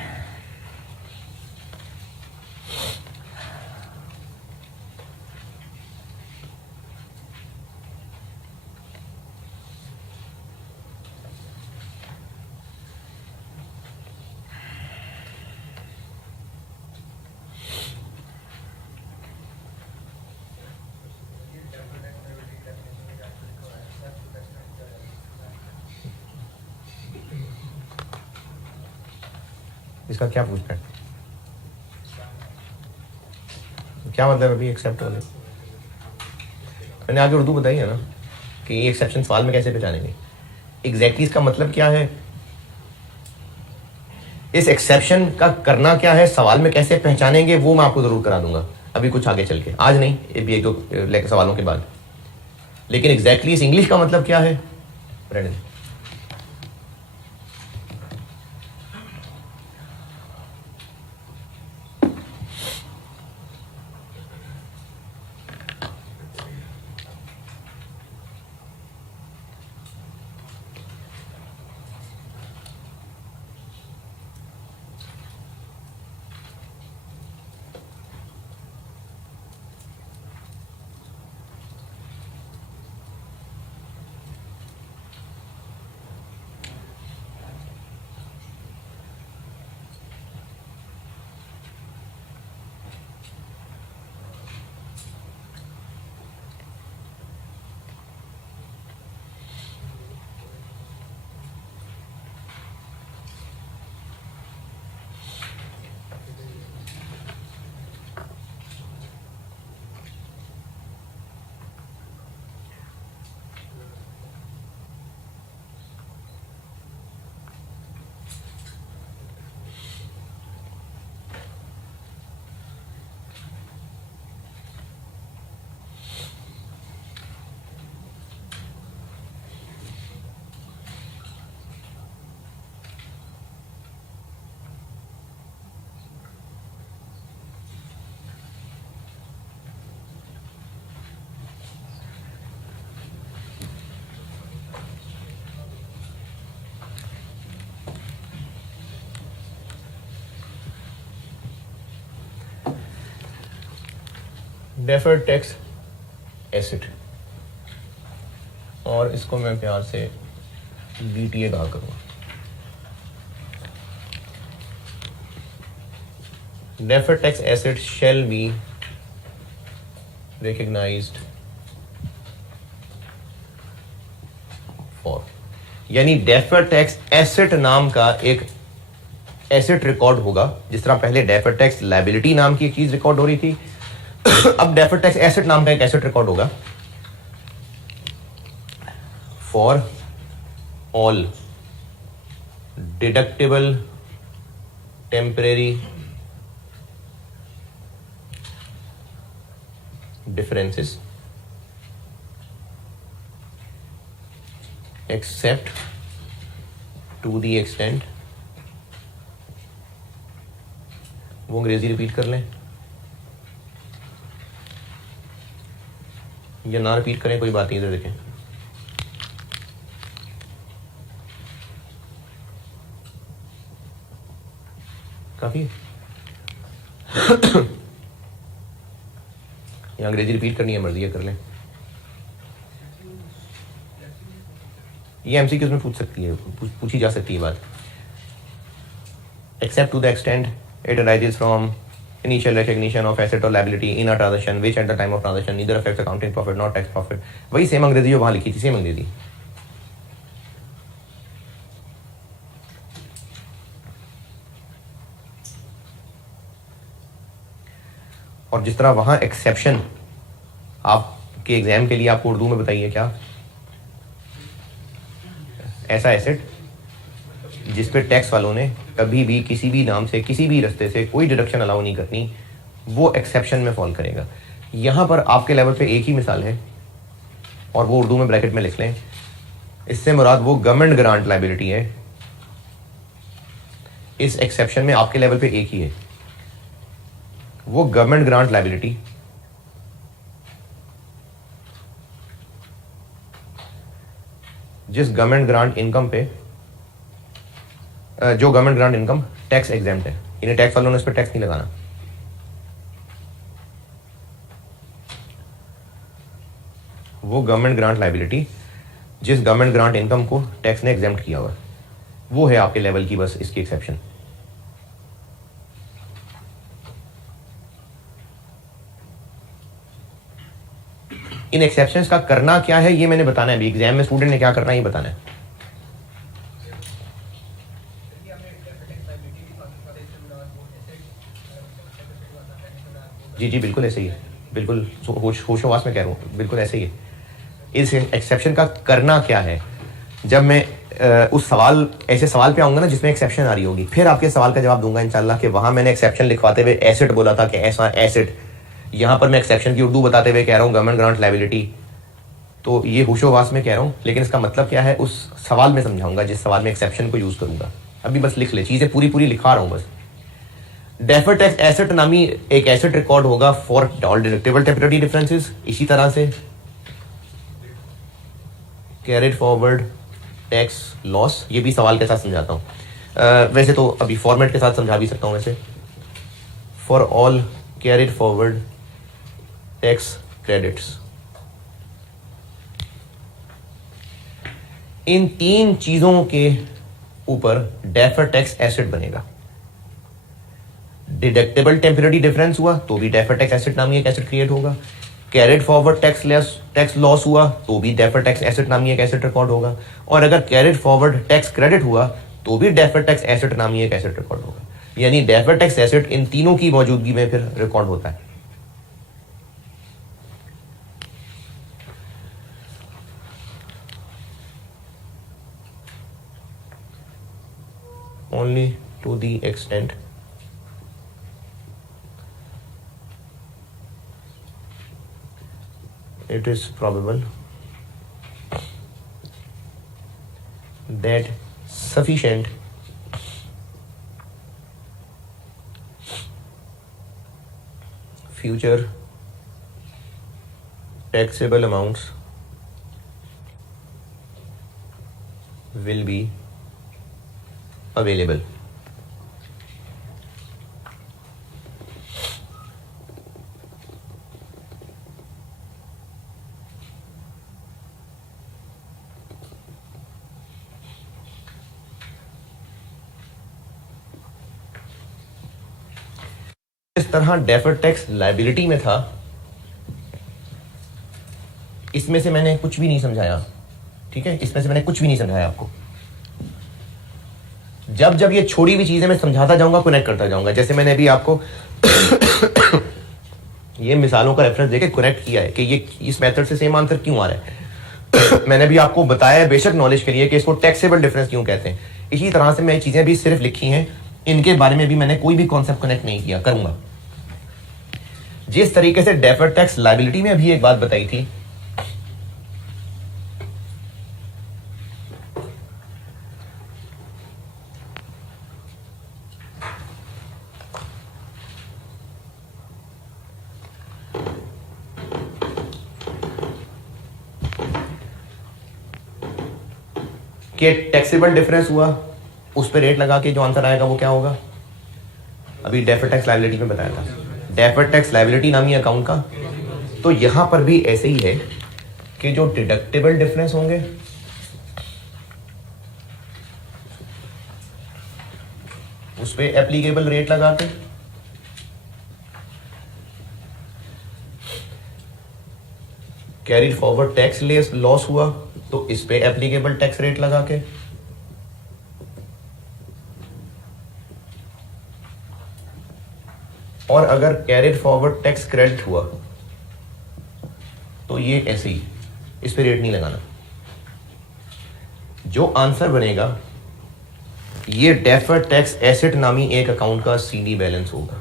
इसका क्या पूछना है, क्या मतलब अभी एक्सेप्ट होने, मैंने आगे उर्दू बताई है ना कि ये एक्सेप्शन सवाल में कैसे पहचानेंगे। एग्जैक्टली इसका मतलब क्या है, इस एक्सेप्शन का करना क्या है, सवाल में कैसे पहचानेंगे, वो मैं आपको जरूर करा दूंगा अभी कुछ आगे चल के, आज नहीं, ये भी एक दो सवालों के बाद। लेकिन एग्जैक्टली इस इंग्लिश का मतलब क्या है, ब्रेंडन? डेफर्ड टैक्स एसेट, और इसको मैं प्यार से DTA कहा करूँगा। Deferred tax asset shall be recognised for, यानी डेफर्ड टैक्स एसेट नाम का एक एसेट रिकॉर्ड होगा। जिस तरह पहले डेफर्ड टैक्स लायबिलिटी नाम की एक चीज रिकॉर्ड हो रही थी, अब डेफर्ड टैक्स एसेट नाम का एक एसेट रिकॉर्ड होगा for all deductible temporary differences except to the extent, वो अंग्रेजी रिपीट कर लें या ना रिपीट करें, कोई बात नहीं, इधर देखें। काफी या अंग्रेजी रिपीट करनी है, मर्जी है कर लें। ये एमसीक्यूज में पूछ सकती है, पूछी जा सकती है बात। Except to the extent it arises from initial recognition of asset or liability in a transaction which at the time of transaction neither affects accounting profit nor tax profit, वही सेम अंग्रेजी जो वहां लिखी थी, सेम अंग्रेजी। और जिस तरह वहां एक्सेप्शन आपके एग्जाम के लिए आपको उर्दू में बताइए क्या, ऐसा एसेट जिस पे टैक्स वालों ने कभी भी किसी भी नाम से किसी भी रास्ते से कोई डिडक्शन अलाउ नहीं करनी, वो एक्सेप्शन में फॉल करेगा। यहां पर आपके लेवल पे एक ही मिसाल है और वो उर्दू में ब्रैकेट में लिख लें, इससे मुराद वो गवर्नमेंट ग्रांट लायबिलिटी है। इस एक्सेप्शन में आपके लेवल पे एक ही है, वो गवर्नमेंट ग्रांट लायबिलिटी जिस गवर्नमेंट ग्रांट इनकम पे जो government grant income tax exempt है, इन्हें टैक्स वालों ने इस पर टैक्स नहीं लगाना। वो गवर्नमेंट ग्रांट लाइबिलिटी जिस गवर्नमेंट ग्रांट इनकम को टैक्स ने एग्जेम्प्ट किया हुआ, वो है आपके लेवल की बस इसकी एक्सेप्शन। इन एक्सेप्शंस का करना क्या है ये मैंने बताना है, अभी एग्जाम में स्टूडेंट ने क्या करना है ये बताना है। जी जी बिल्कुल ऐसे ही है, बिल्कुल होशोवास में कह रहा हूँ, बिल्कुल ऐसे ही है। इस एक्सेप्शन का करना क्या है, जब मैं उस सवाल ऐसे सवाल पे आऊंगा ना जिसमें एक्सेप्शन आ रही होगी, फिर आपके सवाल का जवाब दूंगा इंशाल्लाह कि वहां मैंने एक्सेप्शन लिखवाते हुए एसेट बोला था कि ऐसा एसेट, यहाँ पर मैं एक्सेप्शन की उर्दू बताते हुए कह रहा हूँ गवर्नमेंट ग्रांट लाइबिलिटी। तो ये होशोवास में कह रहा हूँ, लेकिन इसका मतलब क्या है उस सवाल में समझाऊंगा जिस सवाल में एक्सेप्शन को यूज करूंगा। अभी बस लिख ले, चीजें पूरी पूरी लिखा रहा हूँ बस। डेफर्ड टैक्स एसेट नामी एक एसेट रिकॉर्ड होगा for all deductible temporary differences. इसी तरह से कैरिड फॉरवर्ड टैक्स लॉस, ये भी सवाल के साथ समझाता हूँ। वैसे तो अभी फॉर्मेट के साथ समझा भी सकता हूँ वैसे। For all carried forward tax credits, इन तीन चीजों के ऊपर डेफर्ड टैक्स एसेट बनेगा। डिडक्टेबल टेम्परेरी डिफरेंस हुआ तो भी डेफर्ड टैक्स एसेट नामी एक एसेट क्रिएट होगा। कैरिड फॉरवर्ड टैक्स लॉस हुआ तो भी डेफर्ड टैक्स एसेट नामी एक एसेट रिकॉर्ड होगा। और अगर कैरिड फॉरवर्ड टैक्स क्रेडिट हुआ तो भी डेफर्ड टैक्स एसेट नामी एक एसेट रिकॉर्ड होगा। यानी डेफर्ड टैक्स एसेट इन तीनों की मौजूदगी में फिर रिकॉर्ड होता है। Only to the extent it is probable that sufficient future taxable amounts will be available. इस तरह डेफर्ड टैक्स लायबिलिटी में था, इसमें से मैंने कुछ भी नहीं समझाया, ठीक है, इसमें से मैंने कुछ भी नहीं समझाया आपको। जब जब ये छोड़ी हुई चीजें मैं समझाता जाऊंगा, कनेक्ट करता जाऊंगा। जैसे मैंने अभी आपको ये मिसालों का रेफरेंस देके कनेक्ट किया है कि ये इस मेथड से सेम आंसर क्यों आ रहा है। मैंने भी आपको बताया है बेशक नॉलेज के लिए कि इसको टैक्सेबल डिफरेंस क्यों कहते हैं। इसी तरह से मैं चीजें भी सिर्फ लिखी हैं, इनके बारे में भी मैंने कोई भी कॉन्सेप्ट कनेक्ट नहीं किया, करूंगा। जिस तरीके से डेफर्ड टैक्स लायबिलिटी में अभी एक बात बताई थी, कि टैक्सेबल डिफरेंस हुआ, उस पर रेट लगा के जो आंसर आएगा वो क्या होगा। अभी डेफर्ड टैक्स लायबिलिटी में बताया था, डेफर्ड टैक्स लायबिलिटी नामी अकाउंट का। तो यहां पर भी ऐसे ही है कि जो डिडक्टेबल डिफरेंस होंगे उस पर एप्लीकेबल रेट लगा के, कैरिड फॉरवर्ड टैक्स लॉस हुआ तो इस पे एप्लीकेबल टैक्स रेट लगा के, और अगर कैरिड फॉरवर्ड टैक्स क्रेडिट हुआ तो ये ऐसे ही, इस पे रेट नहीं लगाना। जो आंसर बनेगा ये डेफर्ड टैक्स एसेट नामी एक अकाउंट का सीडी बैलेंस होगा।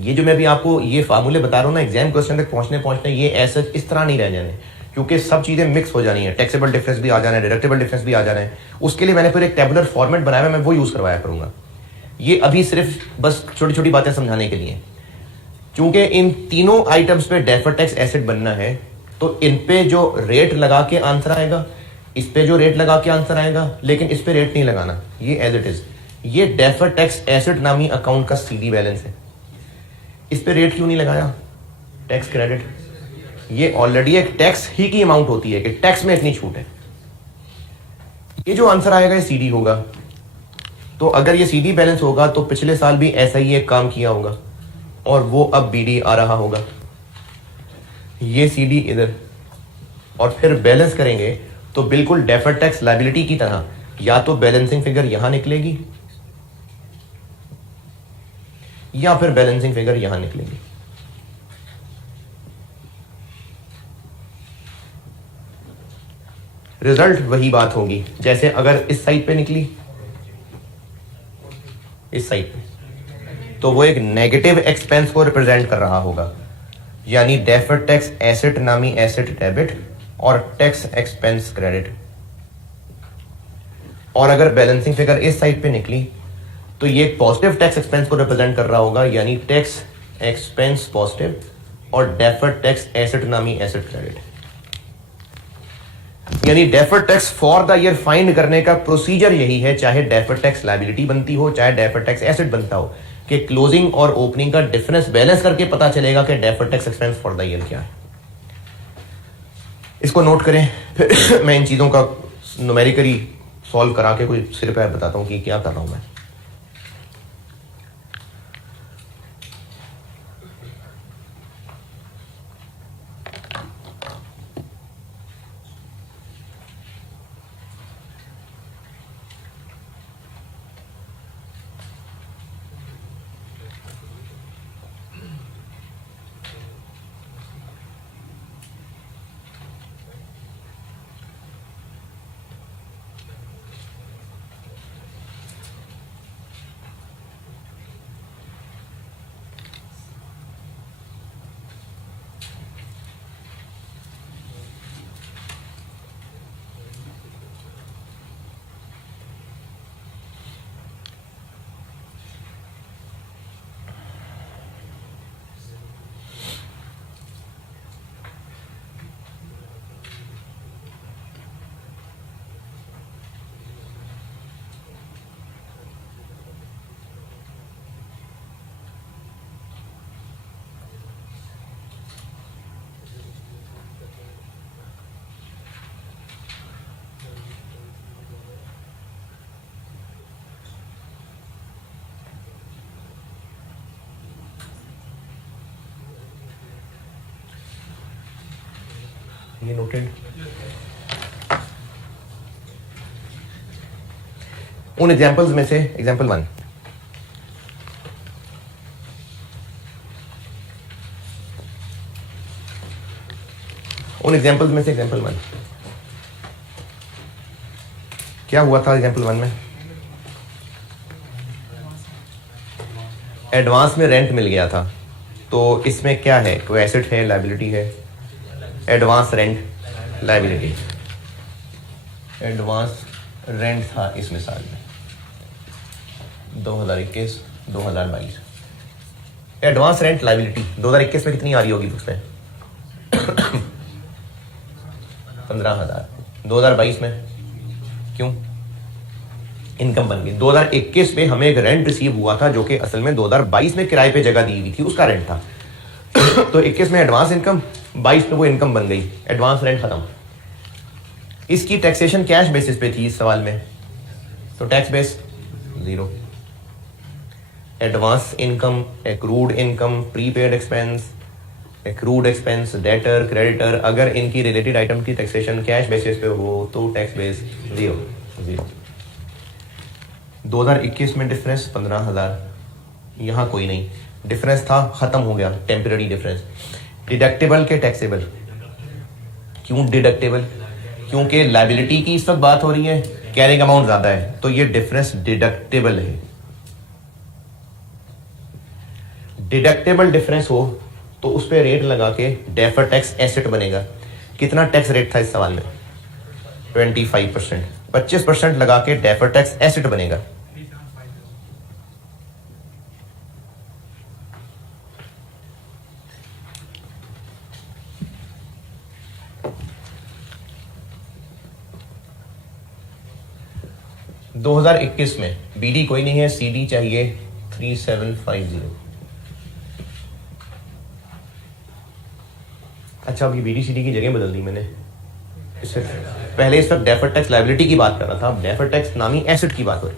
ये जो मैं भी आपको ये फार्मूले बता रहा हूं ना, एग्जाम क्वेश्चन तक पहुंचने ये ऐसे इस तरह नहीं रह जाने, क्योंकि सब चीजें मिक्स हो जानी है। टैक्सेबल डिफरेंस भी आ जाना है, डिडक्टेबल डिफरेंस भी आ जाना है। उसके लिए मैंने फिर एक टेबुलर फॉर्मेट बनाया है, मैं वो यूज करवाया करूंगा। ये अभी सिर्फ बस छोटी छोटी बातें समझाने के लिए, क्योंकि इन तीनों आइटम्स पे डेफर्ड टैक्स एसेट बनना है तो इन पे जो रेट लगा के आंसर आएगा, इस पे जो रेट लगा के आंसर आएगा, लेकिन इस पे रेट नहीं लगाना, ये एज इट इज। ये डेफर्ड टैक्स एसेट नामी अकाउंट का सीडी बैलेंस है, इस पे रेट क्यों नहीं लगाया, टैक्स क्रेडिट। ये ऑलरेडी एक टैक्स ही की अमाउंट होती है कि टैक्स में इतनी छूट है। ये जो आंसर आएगा ये सीडी होगा। तो अगर ये सीडी बैलेंस होगा तो पिछले साल भी ऐसा ही एक काम किया होगा और वो अब बीडी आ रहा होगा। ये सीडी इधर, और फिर बैलेंस करेंगे तो बिल्कुल डेफर्ड टैक्स लायबिलिटी की तरह या तो बैलेंसिंग फिगर यहां निकलेगी या फिर बैलेंसिंग फिगर यहां निकलेगी। रिजल्ट वही बात होगी जैसे अगर इस साइड पे निकली, इस साइड पे, तो वो एक नेगेटिव एक्सपेंस को रिप्रेजेंट कर रहा होगा, यानी डेफर्ड टैक्स एसेट नामी एसेट डेबिट और टैक्स एक्सपेंस क्रेडिट। और अगर बैलेंसिंग फिगर इस साइड पे निकली तो ये पॉजिटिव टैक्स एक्सपेंस को रिप्रेजेंट कर रहा होगा, यानी टैक्स एक्सपेंस पॉजिटिव और डेफर्ड टैक्स एसेट नामी एसेट क्रेडिट। यानी deferred tax for the year find करने का प्रोसीजर यही है, चाहे डेफर्ड टैक्स लायबिलिटी बनती हो चाहे डेफर्ड टैक्स एसेट बनता हो, कि क्लोजिंग और ओपनिंग का डिफरेंस बैलेंस करके पता चलेगा कि deferred tax expense for the year क्या है। इसको नोट करें, फिर मैं इन चीजों का न्यूमेरिकली सॉल्व करा के कोई सिर पे बताता हूं कि क्या कर रहा हूं मैं। ये नोटेड। उन एग्जाम्पल्स में से एग्जाम्पल 1, उन एग्जाम्पल्स में से एग्जाम्पल 1 क्या हुआ था। एग्जाम्पल 1 में एडवांस में रेंट मिल गया था, तो इसमें क्या है, कोई एसेट है, लायबिलिटी है। Advance rent liability, advance rent था इस मिसाल में 2021 2022। एडवांस रेंट लायबिलिटी 2021 में कितनी आ रही होगी उसमें 15,000। 2022 में क्यों, इनकम बन गई। 2021 में हमें एक रेंट रिसीव हुआ था जो कि असल में 2022 में किराए पे जगह दी हुई थी, उसका रेंट था। तो 21 में एडवांस इनकम, 22 में वो इनकम बन गई, एडवांस रेंट खत्म। इसकी टैक्सेशन कैश बेसिस पे थी इस सवाल में, तो tax base 0। Advance income, accrued income, prepaid expense, accrued expense, debtor, creditor, अगर इनकी रिलेटेड आइटम की टैक्सेशन कैश बेसिस पे हो तो टैक्स बेस 0। 2021 में डिफरेंस 15,000, यहाँ कोई नहीं डिफरेंस था, खत्म हो गया, टेम्पररी डिफरेंस। डिडक्टेबल के टैक्सेबल, क्यों डिडक्टेबल, क्योंकि लायबिलिटी की इस वक्त बात हो रही है, कैरिंग अमाउंट ज्यादा है, तो ये डिफरेंस डिडक्टेबल है। डिडक्टेबल डिफरेंस हो तो उस पर रेट लगा के डेफर्ड टैक्स एसेट बनेगा। कितना टैक्स रेट था इस सवाल में 25%, 25% लगा के डेफर्ड टैक्स एसेट बनेगा। 2021 में बीडी कोई नहीं है, सीडी चाहिए 3750। अच्छा, अभी बीडी सीडी की जगह बदल दी मैंने। इससे पहले इस वक्त डेफर्ड टैक्स लायबिलिटी की बात कर रहा था, अब डेफर्ड टैक्स नामी एसेट की बात हो रही।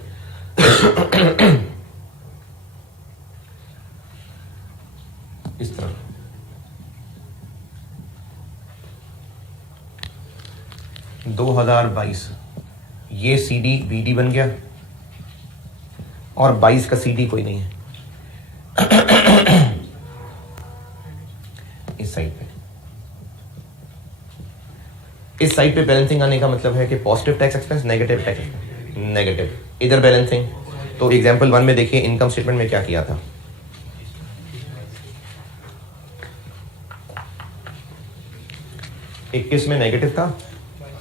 इस तरह 2022 ये सीडी बीडी बन गया और 22 का सीडी कोई नहीं है। इस साइड पे बैलेंसिंग आने का मतलब है कि positive tax expense, negative tax expense, negative इधर बैलेंसिंग। तो एग्जांपल 1 में देखिए इनकम स्टेटमेंट में क्या किया था। इक्कीस में नेगेटिव था,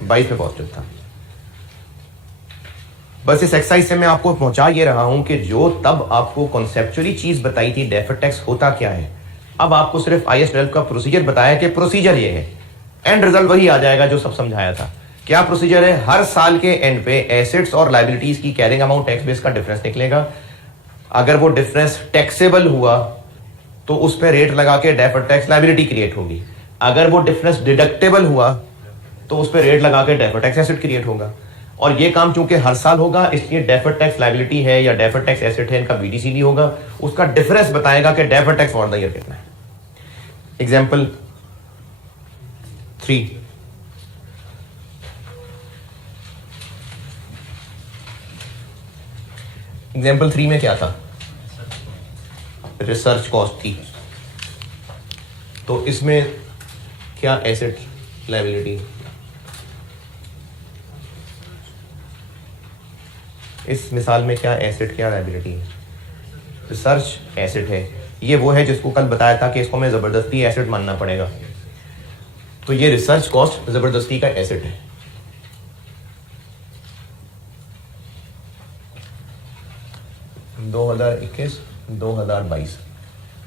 22 में पॉजिटिव था। बस इस एक्सरसाइज से मैं आपको पहुंचा ये रहा हूं कि जो तब आपको कॉन्सेप्चुअली चीज बताई थी डेफर्ड टैक्स होता क्या है, अब आपको सिर्फ IAS 12 का प्रोसीजर बताया कि प्रोसीजर ये है, एंड रिजल्ट वही आ जाएगा जो सब समझाया था। क्या प्रोसीजर है? हर साल के एंड पे एसेट्स और लायबिलिटीज की कैरिंग अमाउंट टैक्स बेस का डिफरेंस निकलेगा। अगर वो डिफरेंस टैक्सेबल हुआ तो उस पर रेट लगा के डेफर्ड टैक्स लायबिलिटी क्रिएट होगी। अगर वो डिफरेंस डिडक्टेबल हुआ तो उस पर रेट लगा के डेफर्ड टैक्स एसेट क्रिएट होगा। और ये काम चूंकि हर साल होगा, इसलिए डेफर्ड टैक्स लायबिलिटी है या डेफर्ड टैक्स एसेट है, इनका BDCD होगा, उसका डिफरेंस बताएगा कि deferred tax for the year कितना है। एग्जाम्पल 3, एग्जाम्पल 3 में क्या था? रिसर्च कॉस्ट थी। तो इसमें क्या एसेट लायबिलिटी? इस मिसाल में क्या एसेट क्या लायबिलिटी है? रिसर्च एसेट है। ये वो है जिसको कल बताया था कि इसको मैं जबरदस्ती एसेट मानना पड़ेगा। तो ये रिसर्च कॉस्ट जबरदस्ती का एसेट है। (2021 2022)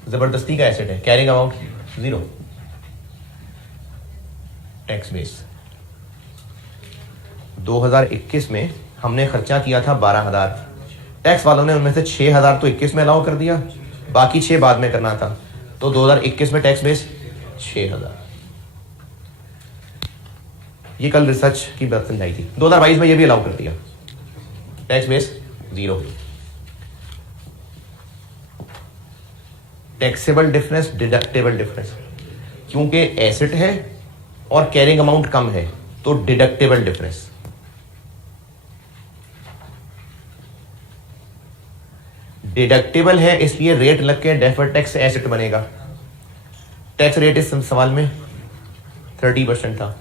जबरदस्ती का एसेट है। Carrying amount 0, tax base. 2021 में हमने खर्चा किया था 12,000, टैक्स वालों ने उनमें से 6,000 तो 21 में अलाउ कर दिया, बाकी 6 बाद में करना था। तो 2021 में टैक्स बेस 6,000। ये कल रिसर्च की बात समझाई थी। 2022 में ये भी अलाउ कर दिया, tax base 0। Taxable difference, deductible difference, क्योंकि एसेट है और कैरिंग अमाउंट कम है तो डिडक्टेबल डिफरेंस। डिडक्टेबल है इसलिए रेट लग के डेफर्ड टैक्स एसेट बनेगा। टैक्स रेट इस सवाल में 30% था।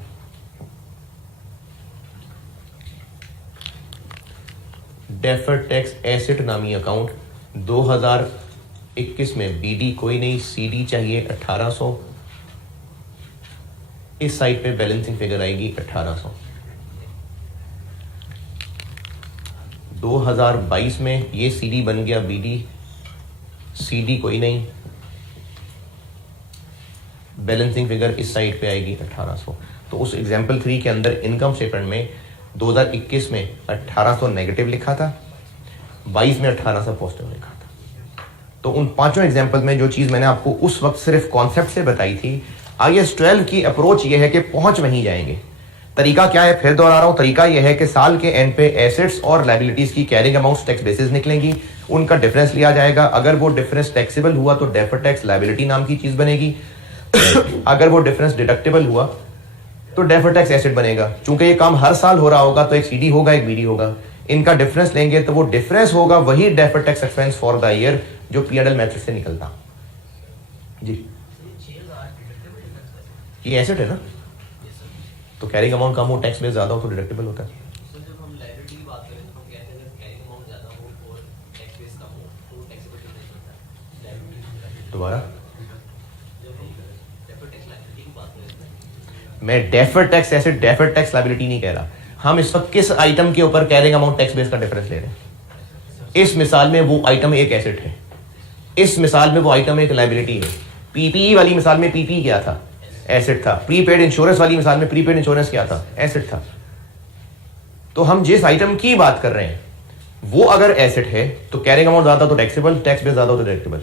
डेफर्ड टैक्स एसेट नामी अकाउंट 2021 में बीडी कोई नहीं, सीडी चाहिए 1800। इस साइड पे बैलेंसिंग फिगर आएगी 1800। 2022 में ये सीडी बन गया बीडी, सीडी कोई नहीं, बैलेंसिंग फिगर इस साइड पे आएगी 1800। तो उस एग्जाम्पल 3 के अंदर इनकम स्टेटमेंट में 2021 में 1800 नेगेटिव लिखा था, 22 में 1800 पॉजिटिव लिखा था। तो उन पांचों एग्जाम्पल में जो चीज मैंने आपको उस वक्त सिर्फ कॉन्सेप्ट से बताई थी, IAS 12 की अप्रोच ये है कि पहुंच वहीं जाएंगे। तरीका क्या है? फिर दोहरा रहा हूं, तरीका यह है कि साल के एंड पे एसेट्स और लायबिलिटीज की कैरिंग अमाउंट्स टैक्स बेसिस निकलेंगी, उनका डिफरेंस लिया जाएगा। अगर वो डिफरेंस टैक्सेबल हुआ तो डेफर्ड टैक्स लायबिलिटी नाम की चीज बनेगी। अगर वो डिफरेंस डिडक्टेबल हुआ तो डेफर्ड टैक्स एसेट बनेगा। चूंकि ये काम हर साल हो रहा होगा तो एक सीडी होगा, एक बीडी होगा, इनका डिफरेंस लेंगे तो वो डिफरेंस होगा वही deferred tax expense for the year जो P&L मैट्रिक्स से निकलता। जी, ये एसेट है ना, तो कैरिंग अमाउंट कम हो, टैक्स बेस ज्यादा हो तो डिडक्टेबल होता है। दोबारा, मैं deferred tax asset, deferred tax liability नहीं कह रहा। हम इस वक्त किस आइटम के ऊपर कैरिंग अमाउंट टैक्स बेस का डिफरेंस ले रहे हैं? इस मिसाल में वो आइटम एक एसेट है, इस मिसाल में वो आइटम एक लायबिलिटी है। पीपीई वाली मिसाल में पीपीई क्या था? एसेट था। प्रीपेड इंश्योरेंस वाली मिसाल में प्रीपेड इंश्योरेंस क्या था? एसेट था। तो हम जिस आइटम की बात कर रहे हैं वो अगर एसेट है तो कैरिंग अमाउंट ज्यादा तो टैक्सेबल, टैक्स बेस ज्यादा हो तो डिडक्टेबल।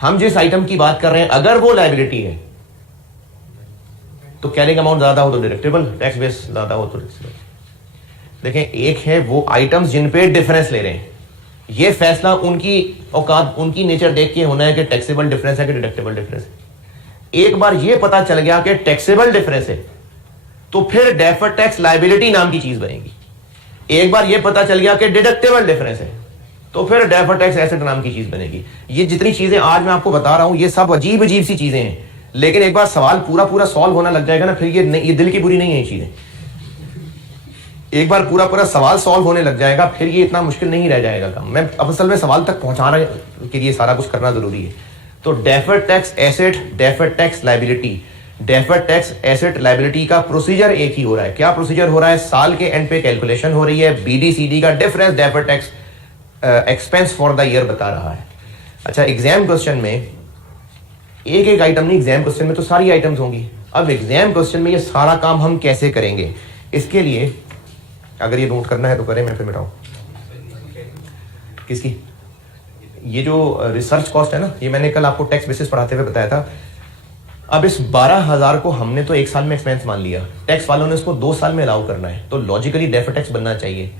हम जिस आइटम की बात कर रहे हैं अगर वो लायबिलिटी है तो कैरिंग अमाउंट ज्यादा हो तो डिडक्टेबल, टैक्स बेस ज्यादा हो तो टैक्सेबल। देखें, एक है वो आइटम्स जिन पे डिफरेंस ले रहे हैं, ये फैसला उनकी औकात, उनकी नेचर देख के होना है कि टैक्सेबल डिफरेंस है कि डिडक्टेबल डिफरेंस है। एक बार ये पता चल गया कि टैक्सेबल डिफरेंस है तो फिर डेफर्ड टैक्स लायबिलिटी नाम की चीज बनेगी। एक बार ये पता चल गया कि डिडक्टेबल डिफरेंस है तो फिर डेफर्ड टैक्स एसेट नाम की चीज बनेगी। ये जितनी चीजें आज मैं आपको बता रहा हूं ये सब अजीब अजीब सी चीजें हैं, लेकिन एक बार सवाल पूरा पूरा सॉल्व होना लग जाएगा ना, फिर ये दिल की बुरी नहीं है ये चीजें। एक बार पूरा पूरा सवाल सॉल्व होने लग जाएगा फिर ये इतना मुश्किल नहीं रह जाएगा काम। मैं अब असल में सवाल तक पहुंचाने के लिए सारा कुछ करना जरूरी है। तो deferred tax asset, deferred tax liability, deferred tax asset liability का प्रोसीजर एक ही हो रहा है। क्या प्रोसीजर हो रहा है? साल के एंड पे कैलकुलेशन हो रही है, बीडीसीडी का difference deferred tax expense for the year बता रहा है। अच्छा, एग्जाम क्वेश्चन में एक एक आइटम नहीं, एग्जाम क्वेश्चन में तो सारी आइटम्स होंगी। अब एग्जाम क्वेश्चन में ये सारा काम हम कैसे करेंगे, इसके लिए अगर ये नोट करना है तो करें, मैं फिर मिटाऊं किसकी। ये जो रिसर्च कॉस्ट है ना, ये मैंने कल आपको टैक्स बेसिस पढ़ाते हुए बताया था। अब इस 12,000 को हमने तो एक साल में एक्सपेंस मान लिया, टैक्स वालों ने इसको 2 साल में अलाउ करना है, तो लॉजिकली डेफर्ड टैक्स बनना चाहिए।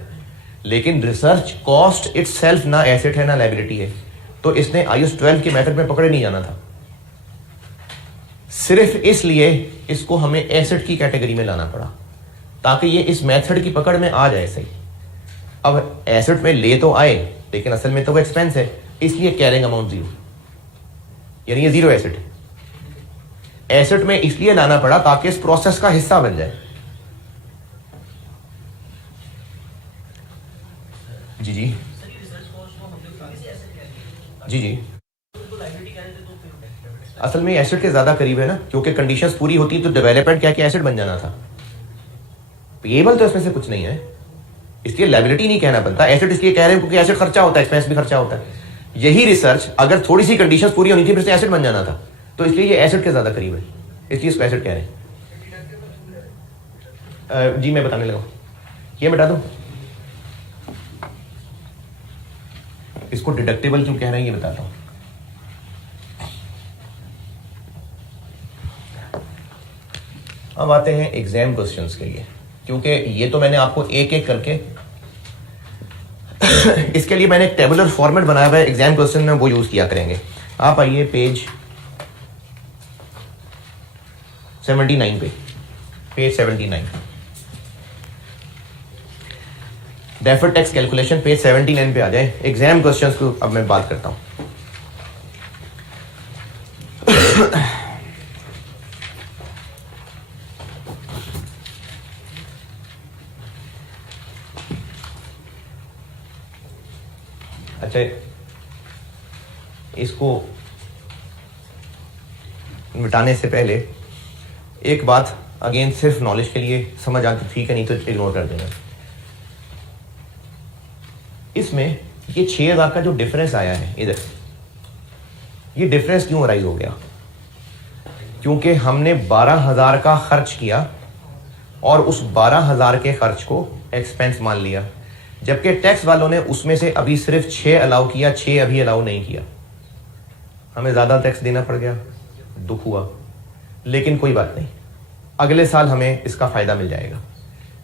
लेकिन रिसर्च कॉस्ट इटसेल्फ ना एसेट है ना लायबिलिटी है, तो इसने IAS 12 के मेथड में पकड़े नहीं जाना था। सिर्फ इसलिए इसको हमें एसेट की कैटेगरी में लाना पड़ा ताकि ये इस मेथड की पकड़ में आ जाए सही। अब एसेट में ले तो आए लेकिन असल में तो वो एक्सपेंस है, इसलिए कैरिंग अमाउंट 0, यानी ये 0 एसेट है। एसेट में इसलिए लाना पड़ा ताकि इस प्रोसेस का हिस्सा बन जाए। जी जी जी जी, असल में एसेट के ज्यादा करीब है ना, क्योंकि कंडीशंस पूरी होती तो डेवलपमेंट क्या एसेट बन जाना था। पेएबल तो इसमें से कुछ नहीं है, इसलिए लायबिलिटी नहीं कहना बनता। एसेट इसलिए कह रहे हैं क्योंकि एसेट खर्चा होता है, एक्सपेंस भी खर्चा होता है। यही रिसर्च अगर थोड़ी सी कंडीशंस पूरी होनी थी फिर से एसेट बन जाना था, तो इसलिए ये एसेट के ज्यादा करीब है, इसलिए इसको एसेट कह रहे हैं। जी मैं बताने लगा, ये बता दूं इसको डिडक्टेबल क्यों कह रहे हैं ये बताता हूं। अब आते हैं एग्जाम क्वेश्चंस के लिए, क्योंकि ये तो मैंने आपको एक एक करके इसके लिए मैंने एक टेबुलर फॉर्मेट बनाया हुआ है, एग्जाम क्वेश्चन में वो यूज किया करेंगे। आप आइए पेज 79 पे, page 79 deferred tax calculation page 79 पे आ जाए। एग्जाम क्वेश्चंस को अब मैं बात करता हूं। अच्छा, इसको मिटाने से पहले एक बात अगेन सिर्फ नॉलेज के लिए समझ आती, ठीक है, नहीं तो इग्नोर कर देना। इसमें ये 6,000 का जो डिफरेंस आया है इधर, ये डिफरेंस क्यों अराइज हो गया? क्योंकि हमने 12,000 का खर्च किया और उस 12,000 के खर्च को एक्सपेंस मान लिया, जबकि टैक्स वालों ने उसमें से अभी सिर्फ 6 अलाउ किया, 6 अभी अलाउ नहीं किया। हमें ज्यादा टैक्स देना पड़ गया, दुख हुआ, लेकिन कोई बात नहीं, अगले साल हमें इसका फायदा मिल जाएगा।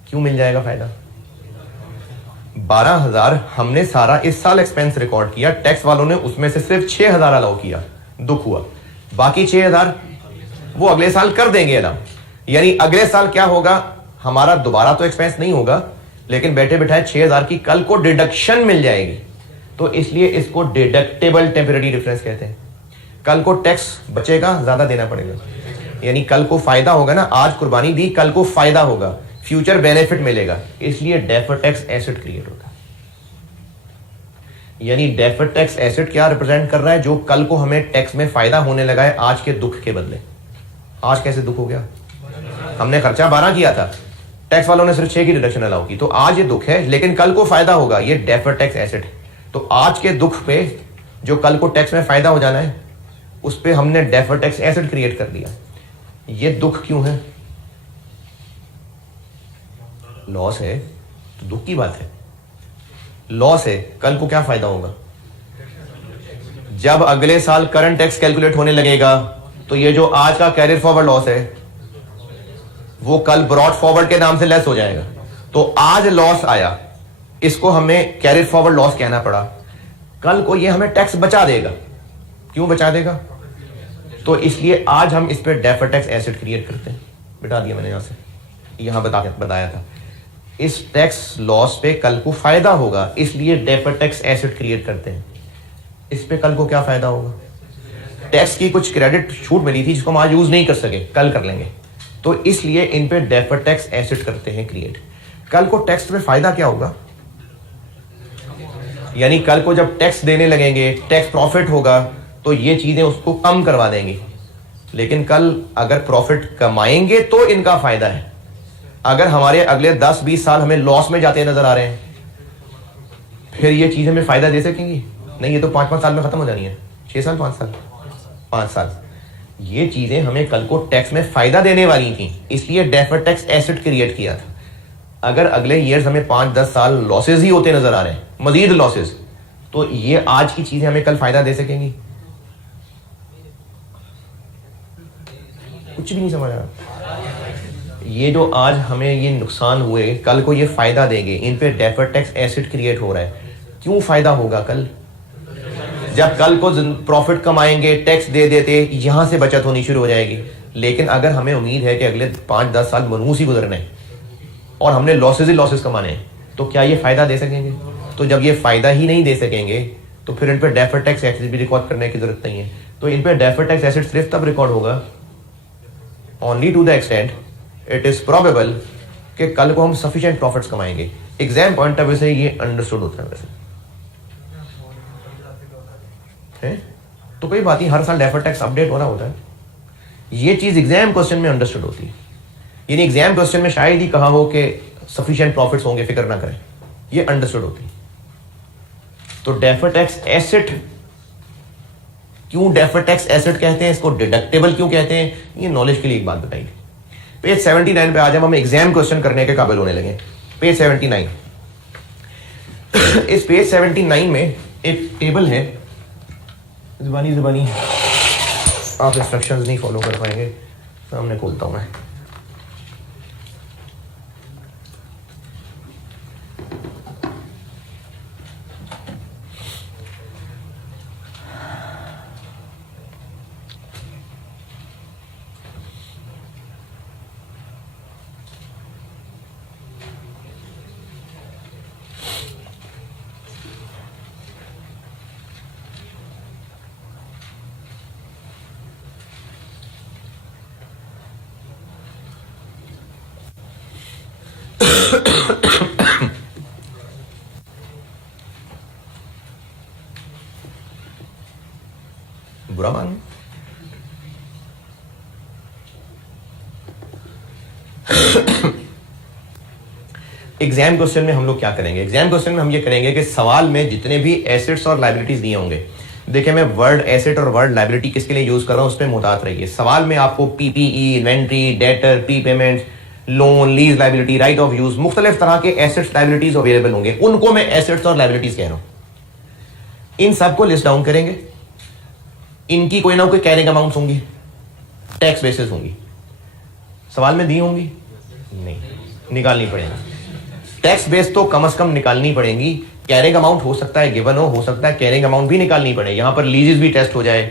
क्यों मिल जाएगा फायदा? 12,000 हमने सारा इस साल एक्सपेंस रिकॉर्ड किया, टैक्स वालों ने उसमें से सिर्फ 6,000 अलाउ किया, दुख हुआ। बाकी 6,000 वो अगले साल कर देंगे अलाउ, यानी अगले साल क्या होगा, हमारा दोबारा तो एक्सपेंस नहीं होगा, लेकिन बैठे बैठाए 6,000 की कल को डिडक्शन मिल जाएगी। तो इसलिए इसको डिडक्टेबल टेम्परेरी डिफरेंस कहते हैं। कल को टैक्स बचेगा, ज्यादा देना पड़ेगा, यानी कल को फायदा होगा ना, आज कुर्बानी दी, कल को फायदा होगा, फ्यूचर बेनिफिट मिलेगा, इसलिए डेफर्ड टैक्स एसेट क्रिएट होता है। यानी डेफर्ड टैक्स एसेट क्या रिप्रेजेंट कर रहा है? जो कल को हमें टैक्स में फायदा होने लगा है आज के दुख के बदले। आज कैसे दुख हो गया? हमने खर्चा 12 किया था, टैक्स वालों ने सिर्फ 6 की डिडक्शन अलाउ की, तो आज ये दुख है, लेकिन कल को फायदा होगा, ये डेफर्ड टैक्स एसेट है। तो आज के दुख पे जो कल को टैक्स में फायदा हो जाना है, उस पे हमने डेफर्ड टैक्स एसेट क्रिएट कर दिया। ये दुख क्यों है? लॉस है तो दुख की बात है, लॉस है, कल को क्या फायदा होगा? जब अगले साल करंट टैक्स कैलकुलेट होने लगेगा तो ये जो आज का कैरियर फॉरवर्ड लॉस है वो कल ब्रॉड फॉरवर्ड के नाम से लेस हो जाएगा। तो आज लॉस आया, इसको हमें कैरियर फॉरवर्ड लॉस कहना पड़ा, कल को ये हमें टैक्स बचा देगा। क्यों बचा देगा? तो इसलिए आज हम इस पे डेफर्ड टैक्स एसेट क्रिएट करते हैं। बिठा दिया मैंने यहां से, यहां बताया था इस टैक्स लॉस पे कल को फायदा होगा, इसलिए डेफर्ड टैक्स एसेट क्रिएट करते हैं। इस पे कल को क्या फायदा होगा? टैक्स की कुछ क्रेडिट छूट मिली थी जिसको हम आज यूज नहीं कर सके, कल कर लेंगे, तो इसलिए इन पे डेफर्ड टैक्स एसेट करते हैं क्रिएट। कल को टैक्स में फायदा क्या होगा? यानी कल को जब टैक्स देने लगेंगे, टैक्स प्रॉफिट होगा, तो ये चीजें उसको कम करवा देंगी। लेकिन कल अगर प्रॉफिट कमाएंगे तो इनका फायदा है। अगर हमारे अगले 10-20 साल हमें लॉस में जाते नजर आ रहे हैं, फिर ये चीजें हमें फायदा दे सकेंगी? नहीं, ये तो 5-5 साल में खत्म हो जानी है। 6 साल, 5 साल। ये चीजें हमें कल को टैक्स में फायदा देने वाली थी, इसलिए डेफर्ड टैक्स एसेट क्रिएट किया था। अगर अगले ईयर्स हमें 5-10 साल लॉसेज ही होते नजर आ रहे हैं, मजीद लॉसेज, तो ये आज की चीजें हमें कल फायदा दे सकेंगी? कुछ भी नहीं समझ रहा। ये जो आज हमें ये नुकसान हुए, कल को ये फायदा देंगे, इन पे डेफर्ड टैक्स एसेट क्रिएट हो रहा है। क्यों फायदा होगा कल? जब कल को प्रॉफिट कमाएंगे, टैक्स दे देते, यहां से बचत होनी शुरू हो जाएगी। लेकिन अगर हमें उम्मीद है कि अगले 5-10 साल मनहूस ही गुजरने हैं और हमने लॉसेज ही लॉसेज कमाने हैं, तो क्या ये फायदा दे सकेंगे? तो जब ये फायदा ही नहीं दे सकेंगे तो फिर इन पे डेफर्ड टैक्स एसेट भी रिकॉर्ड करने की जरूरत नहीं है। तो इन पे डेफर्ड टैक्स एसेट सिर्फ तब रिकॉर्ड होगा only to the extent it is probable कि कल को हम सफिशिएंट प्रॉफिट्स कमाएंगे। एग्जाम पॉइंट ऑफ व्यू से ये अंडरस्टूड होता है वैसे है? तो कोई बात नहीं, हर साल डेफर्ड टैक्स अपडेट हो रहा होता है। ये चीज एग्जाम क्वेश्चन में अंडरस्टूड होती है। यानी एग्जाम क्वेश्चन में शायद ही कहा हो कि सफिशिएंट प्रॉफिट्स होंगे, फिक्र ना करें, ये अंडरस्टूड होती है। तो डेफर्ड टैक्स एसेट, क्यों डेफर्ड टैक्स एसेट कहते हैं, इसको डिडक्टेबल क्यों कहते हैं, ये नॉलेज के लिए एक बात बताएंगे। पेज 79 पे आ जाए, हम एग्जाम क्वेश्चन करने के काबिल होने लगे। पेज 79 इस पेज 79 में एक टेबल है, ज़बानी आप इंस्ट्रक्शंस नहीं फॉलो कर पाएंगे, सामने खोलता हूं मैं। बुरा मान एग्जाम क्वेश्चन में हम लोग क्या करेंगे? एग्जाम क्वेश्चन में हम ये करेंगे कि सवाल में जितने भी एसेट्स और लायबिलिटीज दिए होंगे, देखिए मैं वर्ड एसेट और वर्ड लायबिलिटी किसके लिए यूज कर रहा हूं, उस पर मुहतात रहिए। सवाल में आपको PPE, inventory, debtor, pre payment, loan, lease liability, right of use, मुख्तलिफ तरह के एसेट्स लायबिलिटीज अवेलेबल होंगे, उनको मैं एसेट्स और लायबिलिटीज कह रहा हूं। इन सबको लिस्ट डाउन करेंगे, इनकी कोई ना कोई कैरिंग अमाउंट्स होंगी, टैक्स बेसिस होंगी। सवाल में दी होंगी? नहीं, निकालनी पड़ेगी। टैक्स बेस तो कम से कम निकालनी पड़ेगी। कैरिंग अमाउंट हो सकता है गिवन हो सकता है कैरिंग अमाउंट भी निकालनी पड़े। यहां पर लीजेस भी टेस्ट हो जाए,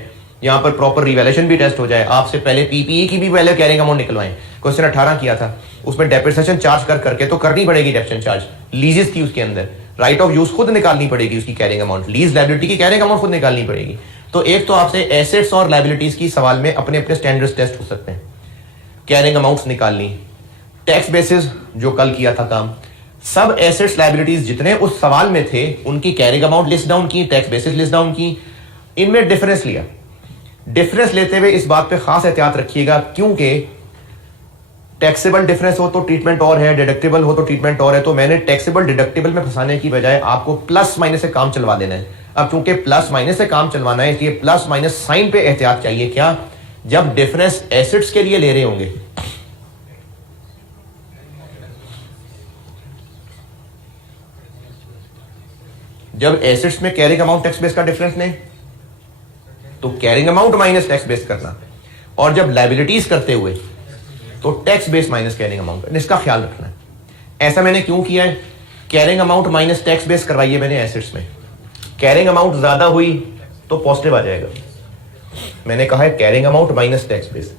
यहां पर प्रॉपर रिवैल्यूएशन भी टेस्ट हो जाए। आपसे पहले पीपीई की भी पहले कैरिंग अमाउंट निकलवाएं। क्वेश्चन 18 किया था, उसमें डेप्रिसिएशन चार्ज करके तो करनी पड़ेगी डेप्रिसिएशन चार्ज, लीजेस थी उसके अंदर, राइट ऑफ यूज खुद निकालनी पड़ेगी उसकी कैरिंग अमाउंट, लीज लायबिलिटी की कैरिंग अमाउंट खुद निकालनी पड़ेगी। तो एक तो आपसे एसेट्स और लायबिलिटीज की सवाल में अपने अपने स्टैंडर्ड्स टेस्ट हो सकते हैं, कैरिंग अमाउंट्स निकालनी, टैक्स बेसिस जो कल किया था काम, सब एसेट्स लायबिलिटीज जितने उस सवाल में थे उनकी कैरिंग अमाउंट लिस्ट डाउन की, टैक्स बेसिस लिस्ट डाउन की, इनमें डिफरेंस लिया। डिफरेंस लेते हुए इस बात पे खास एहतियात रखिएगा, क्योंकि टैक्सेबल डिफरेंस हो तो ट्रीटमेंट और है, डिडक्टेबल हो तो ट्रीटमेंट और है। तो मैंने टैक्सेबल डिडक्टेबल में फंसाने की बजाय आपको प्लस माइनस से काम चलवा देना है। अब चूंकि प्लस माइनस से काम चलवाना है, इसलिए प्लस माइनस साइन पे एहतियात चाहिए। क्या? जब डिफरेंस एसेट्स के लिए ले रहे होंगे, जब एसेट्स में कैरिंग अमाउंट टैक्स बेस का डिफरेंस नहीं तो carrying amount minus tax base करना, और जब लाइबिलिटीज करते हुए तो tax base minus carrying amount, इसका ख्याल रखना है। ऐसा मैंने क्यों किया है? Carrying amount minus tax base करवाई है मैंने एसेट्स में, कैरिंग अमाउंट ज्यादा हुई तो पॉजिटिव आ जाएगा। मैंने कहा है carrying amount minus tax base,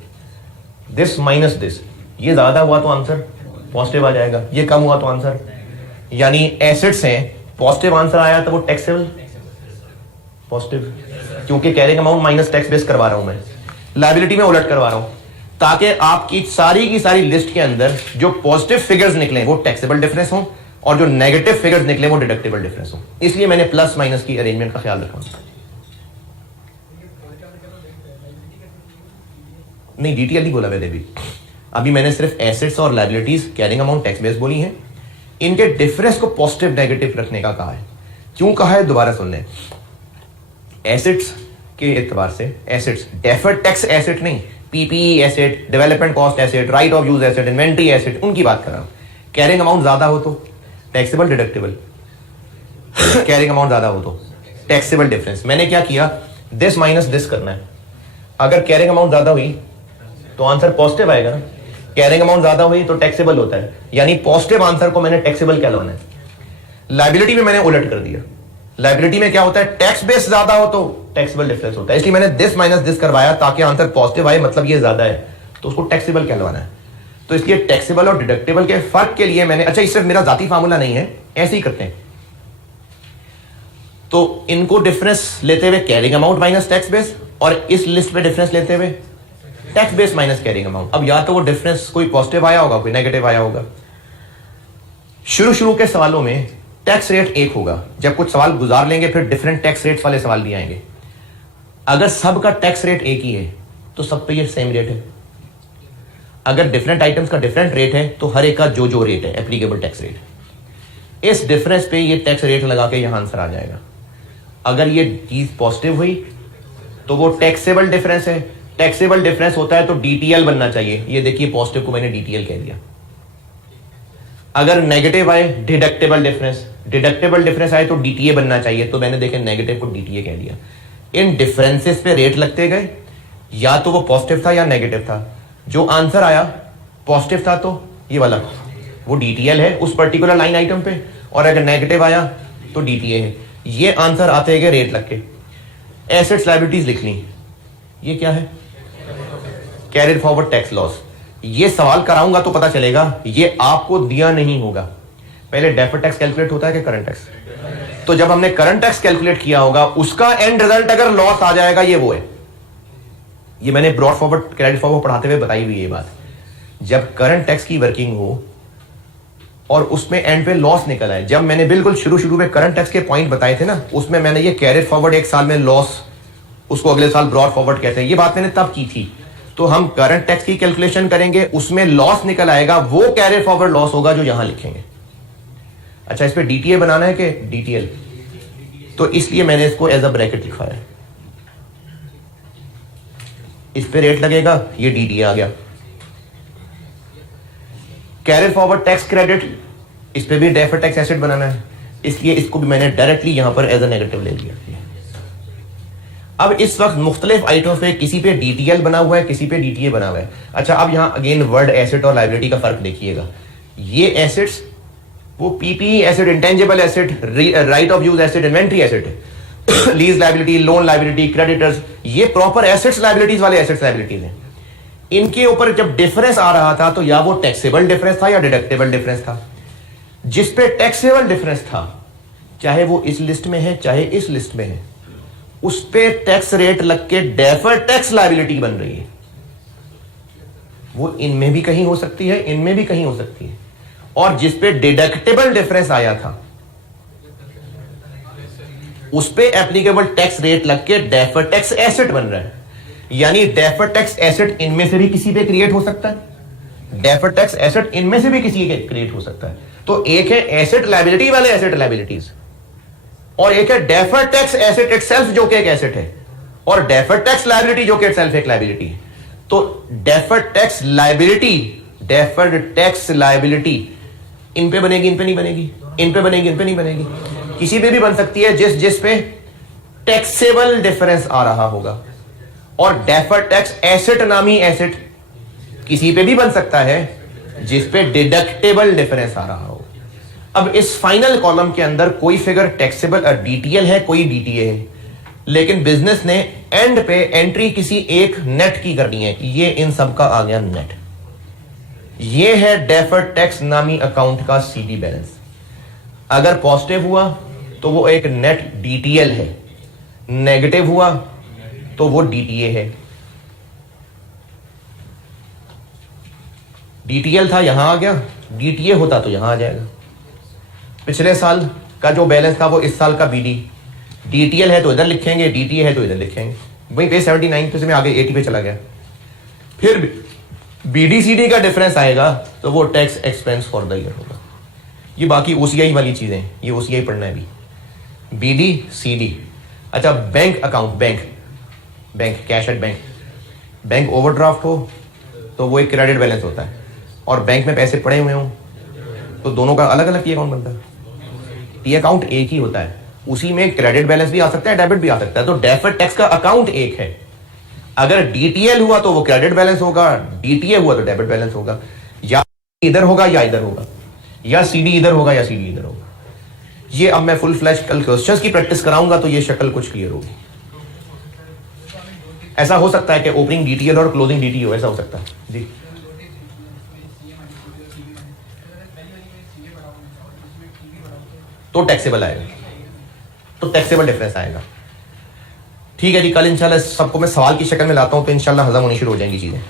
this minus this, ये ज्यादा हुआ तो आंसर पॉजिटिव आ जाएगा, ये कम हुआ तो आंसर, यानी एसेट्स हैं पॉजिटिव आंसर आया तो वो टैक्सेबल पॉजिटिव, क्योंकि carrying amount minus tax base करवा रहा हूं मैं, लायबिलिटी में उलट करवा रहा हूं, ताकि आपकी सारी की सारी लिस्ट के अंदर जो पॉजिटिव फिगर्स निकले वो टैक्सेबल डिफरेंस हो और जो नेगेटिव फिगर्स निकले वो डिडक्टेबल डिफरेंस हो। इसलिए मैंने प्लस माइनस की अरेंजमेंट का ख्याल रखा। नहीं, डिटेल नहीं बोला मैंने भी, अभी मैंने सिर्फ एसेट्स और liabilities carrying amount tax base बोली हैं, इनके डिफरेंस को पॉजिटिव नेगेटिव रखने का कहा है। क्यों कहा है दोबारा सुन लें। एसेट्स के एतबार से एसेट्स डेफर्ड टैक्स एसेट नहीं, PPE asset, development cost asset, right of use asset, inventory asset, उनकी बात कर रहा हूं। कैरिंग अमाउंट ज्यादा हो तो टैक्सेबल डिडक्टेबल, कैरिंग अमाउंट ज्यादा हो तो टैक्सेबल डिफरेंस। मैंने क्या किया, दिस माइनस दिस करना है। अगर कैरिंग अमाउंट ज्यादा हुई तो आंसर पॉजिटिव आएगा ना, कैरिंग अमाउंट ज्यादा हुई तो टैक्सेबल होता है, यानी पॉजिटिव आंसर को मैंने टैक्सेबल कहलाना है। लायबिलिटी में मैंने उलट कर दिया, लायबिलिटी में क्या होता है, टैक्स बेस ज्यादा हो तो टैक्सेबल डिफरेंस होता है, इसलिए मैंने दिस माइनस दिस करवाया ताकि आंसर पॉजिटिव आए, मतलब ये ज्यादा है तो उसको टैक्सेबल कहलवाना है। तो इसलिए टैक्सेबल और डिडक्टेबल के फर्क के लिए मैंने, अच्छा इससे मेरा जाती फार्मूला नहीं है, ऐसे ही करते हैं। तो इनको डिफरेंस लेते हुए carrying amount minus tax base, और इस लिस्ट में डिफरेंस लेते हुए tax base minus carrying amount. अब या तो वो डिफरेंस कोई पॉजिटिव आया होगा, कोई नेगेटिव आया होगा। शुरू के सवालों में टैक्स रेट एक होगा, जब कुछ सवाल गुजार लेंगे फिर डिफरेंट टैक्स रेट वाले सवाल भी आएंगे। अगर सबका टैक्स रेट एक ही है तो सब पे ये सेम रेट है, अगर डिफरेंट आइटम्स का डिफरेंट रेट है तो हर एक का जो रेट है एप्लीकेबल टैक्स रेट, इस डिफरेंस पे ये टैक्स रेट लगा के यहां आंसर आ जाएगा। अगर ये चीज पॉजिटिव हुई तो वो टैक्सेबल डिफरेंस है, टैक्सेबल डिफरेंस होता है तो डीटीएल बनना चाहिए, ये देखिए पॉजिटिव को मैंने डीटीएल कह दिया। अगर नेगेटिव आए डिडक्टेबल डिफरेंस, डिडक्टेबल डिफरेंस आए तो डीटीए बनना चाहिए, तो मैंने देखे नेगेटिव को डीटीए कह दिया। इन डिफरेंसेस पे रेट लगते गए, या तो वो पॉजिटिव था या नेगेटिव था। जो आंसर आया पॉजिटिव था तो ये वाला वो डीटीएल है उस पर्टिकुलर लाइन आइटम पे, और अगर नेगेटिव आया तो डीटीए है। ये आंसर आते गए रेट लग के। एसेट्स लायबिलिटीज लिखनी, ये क्या है, कैरिड फॉरवर्ड टैक्स लॉस। ये सवाल कराऊंगा तो पता चलेगा, ये आपको दिया नहीं होगा। पहले डेफर्ड टैक्स कैलकुलेट होता है कि करंट टैक्स, तो जब हमने करंट टैक्स कैलकुलेट किया होगा उसका एंड रिजल्ट अगर लॉस आ जाएगा, ये वो है। ये मैंने ब्रॉड फॉरवर्ड क्रेडिट फॉरवर्ड पढ़ाते हुए बताई हुई ये बात। जब करंट टैक्स की वर्किंग हो और उसमें एंड पे लॉस निकल आए, जब मैंने बिल्कुल शुरू में करंट टैक्स के पॉइंट बताए थे ना, उसमें मैंने ये कैरिड फॉरवर्ड एक साल में लॉस, उसको अगले साल ब्रॉड फॉरवर्ड कहते हैं, ये बात मैंने तब की थी। तो हम करंट टैक्स की कैलकुलेशन करेंगे, उसमें लॉस निकल आएगा, वो कैरिड फॉरवर्ड लॉस होगा जो यहां लिखेंगे। अच्छा, इस पे डीटीए बनाना है कि डीटीएल, तो इसलिए मैंने इसको एज अ ब्रैकेट लिखा है। इस पे रेट लगेगा, ये डीटीए आ गया। कैरिड फॉरवर्ड टैक्स क्रेडिट, इस पे भी डेफर्ड टैक्स एसेट बनाना है, इसलिए इसको भी मैंने डायरेक्टली यहां पर एज अ नेगेटिव ले लिया। अब इस वक्त मुख्तलिफ आइटम्स पे किसी पे डीटीएल बना हुआ है, किसी पे डीटीए बना हुआ है। अच्छा, अब यहां अगेन वर्ड एसेट और लायबिलिटी का फर्क देखिएगा। ये एसेट्स वो PPE asset, intangible asset, right of use asset, inventory asset, lease liability, loan liability, creditors, ये प्रॉपर एसेट्स लायबिलिटीज वाले एसेट्स लायबिलिटीज हैं। इनके ऊपर जब डिफरेंस आ रहा था तो या वो टैक्सेबल डिफरेंस था या डिडक्टेबल डिफरेंस था। जिस पे टैक्सेबल डिफरेंस था, चाहे वो इस लिस्ट में है चाहे इस लिस्ट में है, उस पे टैक्स रेट लग के डेफर्ड टैक्स लायबिलिटी बन रही है। वो इनमें भी कहीं हो सकती है, इनमें भी कहीं हो सकती है। और जिस पे डिडक्टेबल डिफरेंस आया था उस पे एप्लीकेबल टैक्स रेट लग के डेफर्ड टैक्स एसेट बन रहा है। यानी डेफर्ड टैक्स एसेट इनमें से भी किसी पे क्रिएट हो सकता है, डेफर्ड टैक्स एसेट इनमें से भी किसी के क्रिएट हो सकता है। तो एक है एसेट लायबिलिटी वाले एसेट लायबिलिटीज, और एक है डेफर्ड टैक्स एसेट इटसेल्फ जो कि एक एसेट है, और डेफर्ड टैक्स लायबिलिटी जो कि इटसेल्फ एक लायबिलिटी है। तो deferred tax liability, deferred tax liability इन पे बनेगी, इन पे नहीं बनेगी, इन पे बनेगी, इन पे नहीं बनेगी। किसी पे भी बन सकती है जिस पे टैक्सेबल डिफरेंस आ रहा होगा। और डेफर्ड टैक्स एसेट नामी एसेट किसी पे भी बन सकता है जिस पे डिडक्टेबल डिफरेंस आ रहा हो। अब इस फाइनल कॉलम के अंदर कोई फिगर टैक्सेबल डीटीएल है, कोई डीटीए है, लेकिन बिजनेस ने एंड पे एंट्री किसी एक नेट की करनी है। ये इन सब का आ गया नेट। ये है डेफर्ड टैक्स नामी अकाउंट का सीडी बैलेंस। अगर पॉजिटिव हुआ तो वो एक नेट डीटीएल है, नेगेटिव हुआ तो वो डीटीए है। डीटीएल था यहां आ गया, डीटीए होता तो यहां आ जाएगा। पिछले साल का जो बैलेंस था वो इस साल का बीडी, डीटीएल है तो इधर लिखेंगे, डीटीए है तो इधर लिखेंगे। वहीं पे 79 पे से मैं आगे 80 पे चला गया। फिर बीडीसीडी का डिफरेंस आएगा तो वो tax expense for the year होगा। ये बाकी ओसीआई वाली चीजें, ये ओसीआई पढ़ना है अभी। BD CD. अच्छा, bank account, bank cash at bank overdraft हो तो वो एक क्रेडिट बैलेंस होता है, और बैंक में पैसे पड़े हुए हों तो दोनों का अलग अलग टी अकाउंट बनता है। टी अकाउंट एक ही होता है, उसी में क्रेडिट बैलेंस भी आ सकता है, डेबिट भी आ सकता है। तो डेफर्ड टैक्स का अकाउंट एक है। अगर डीटीएल हुआ तो वो क्रेडिट बैलेंस होगा, डीटीए हुआ तो डेबिट बैलेंस होगा। या इधर होगा या इधर होगा, या सीडी इधर होगा या सीडी इधर होगा। ये अब मैं फुल फ्लैश कल क्वेश्चंस की प्रैक्टिस कराऊंगा तो ये शक्ल कुछ क्लियर होगी। ऐसा हो सकता है कि ओपनिंग डीटीएल और क्लोजिंग डीटी हो, ऐसा हो सकता है जी। तो टैक्सेबल आएगा, तो टैक्सेबल डिफरेंस आएगा। ठीक है जी, कल इंशाल्लाह सबको मैं सवाल की शक्ल में लाता हूं तो इंशाल्लाह हजम होनी शुरू हो जाएंगी चीजें।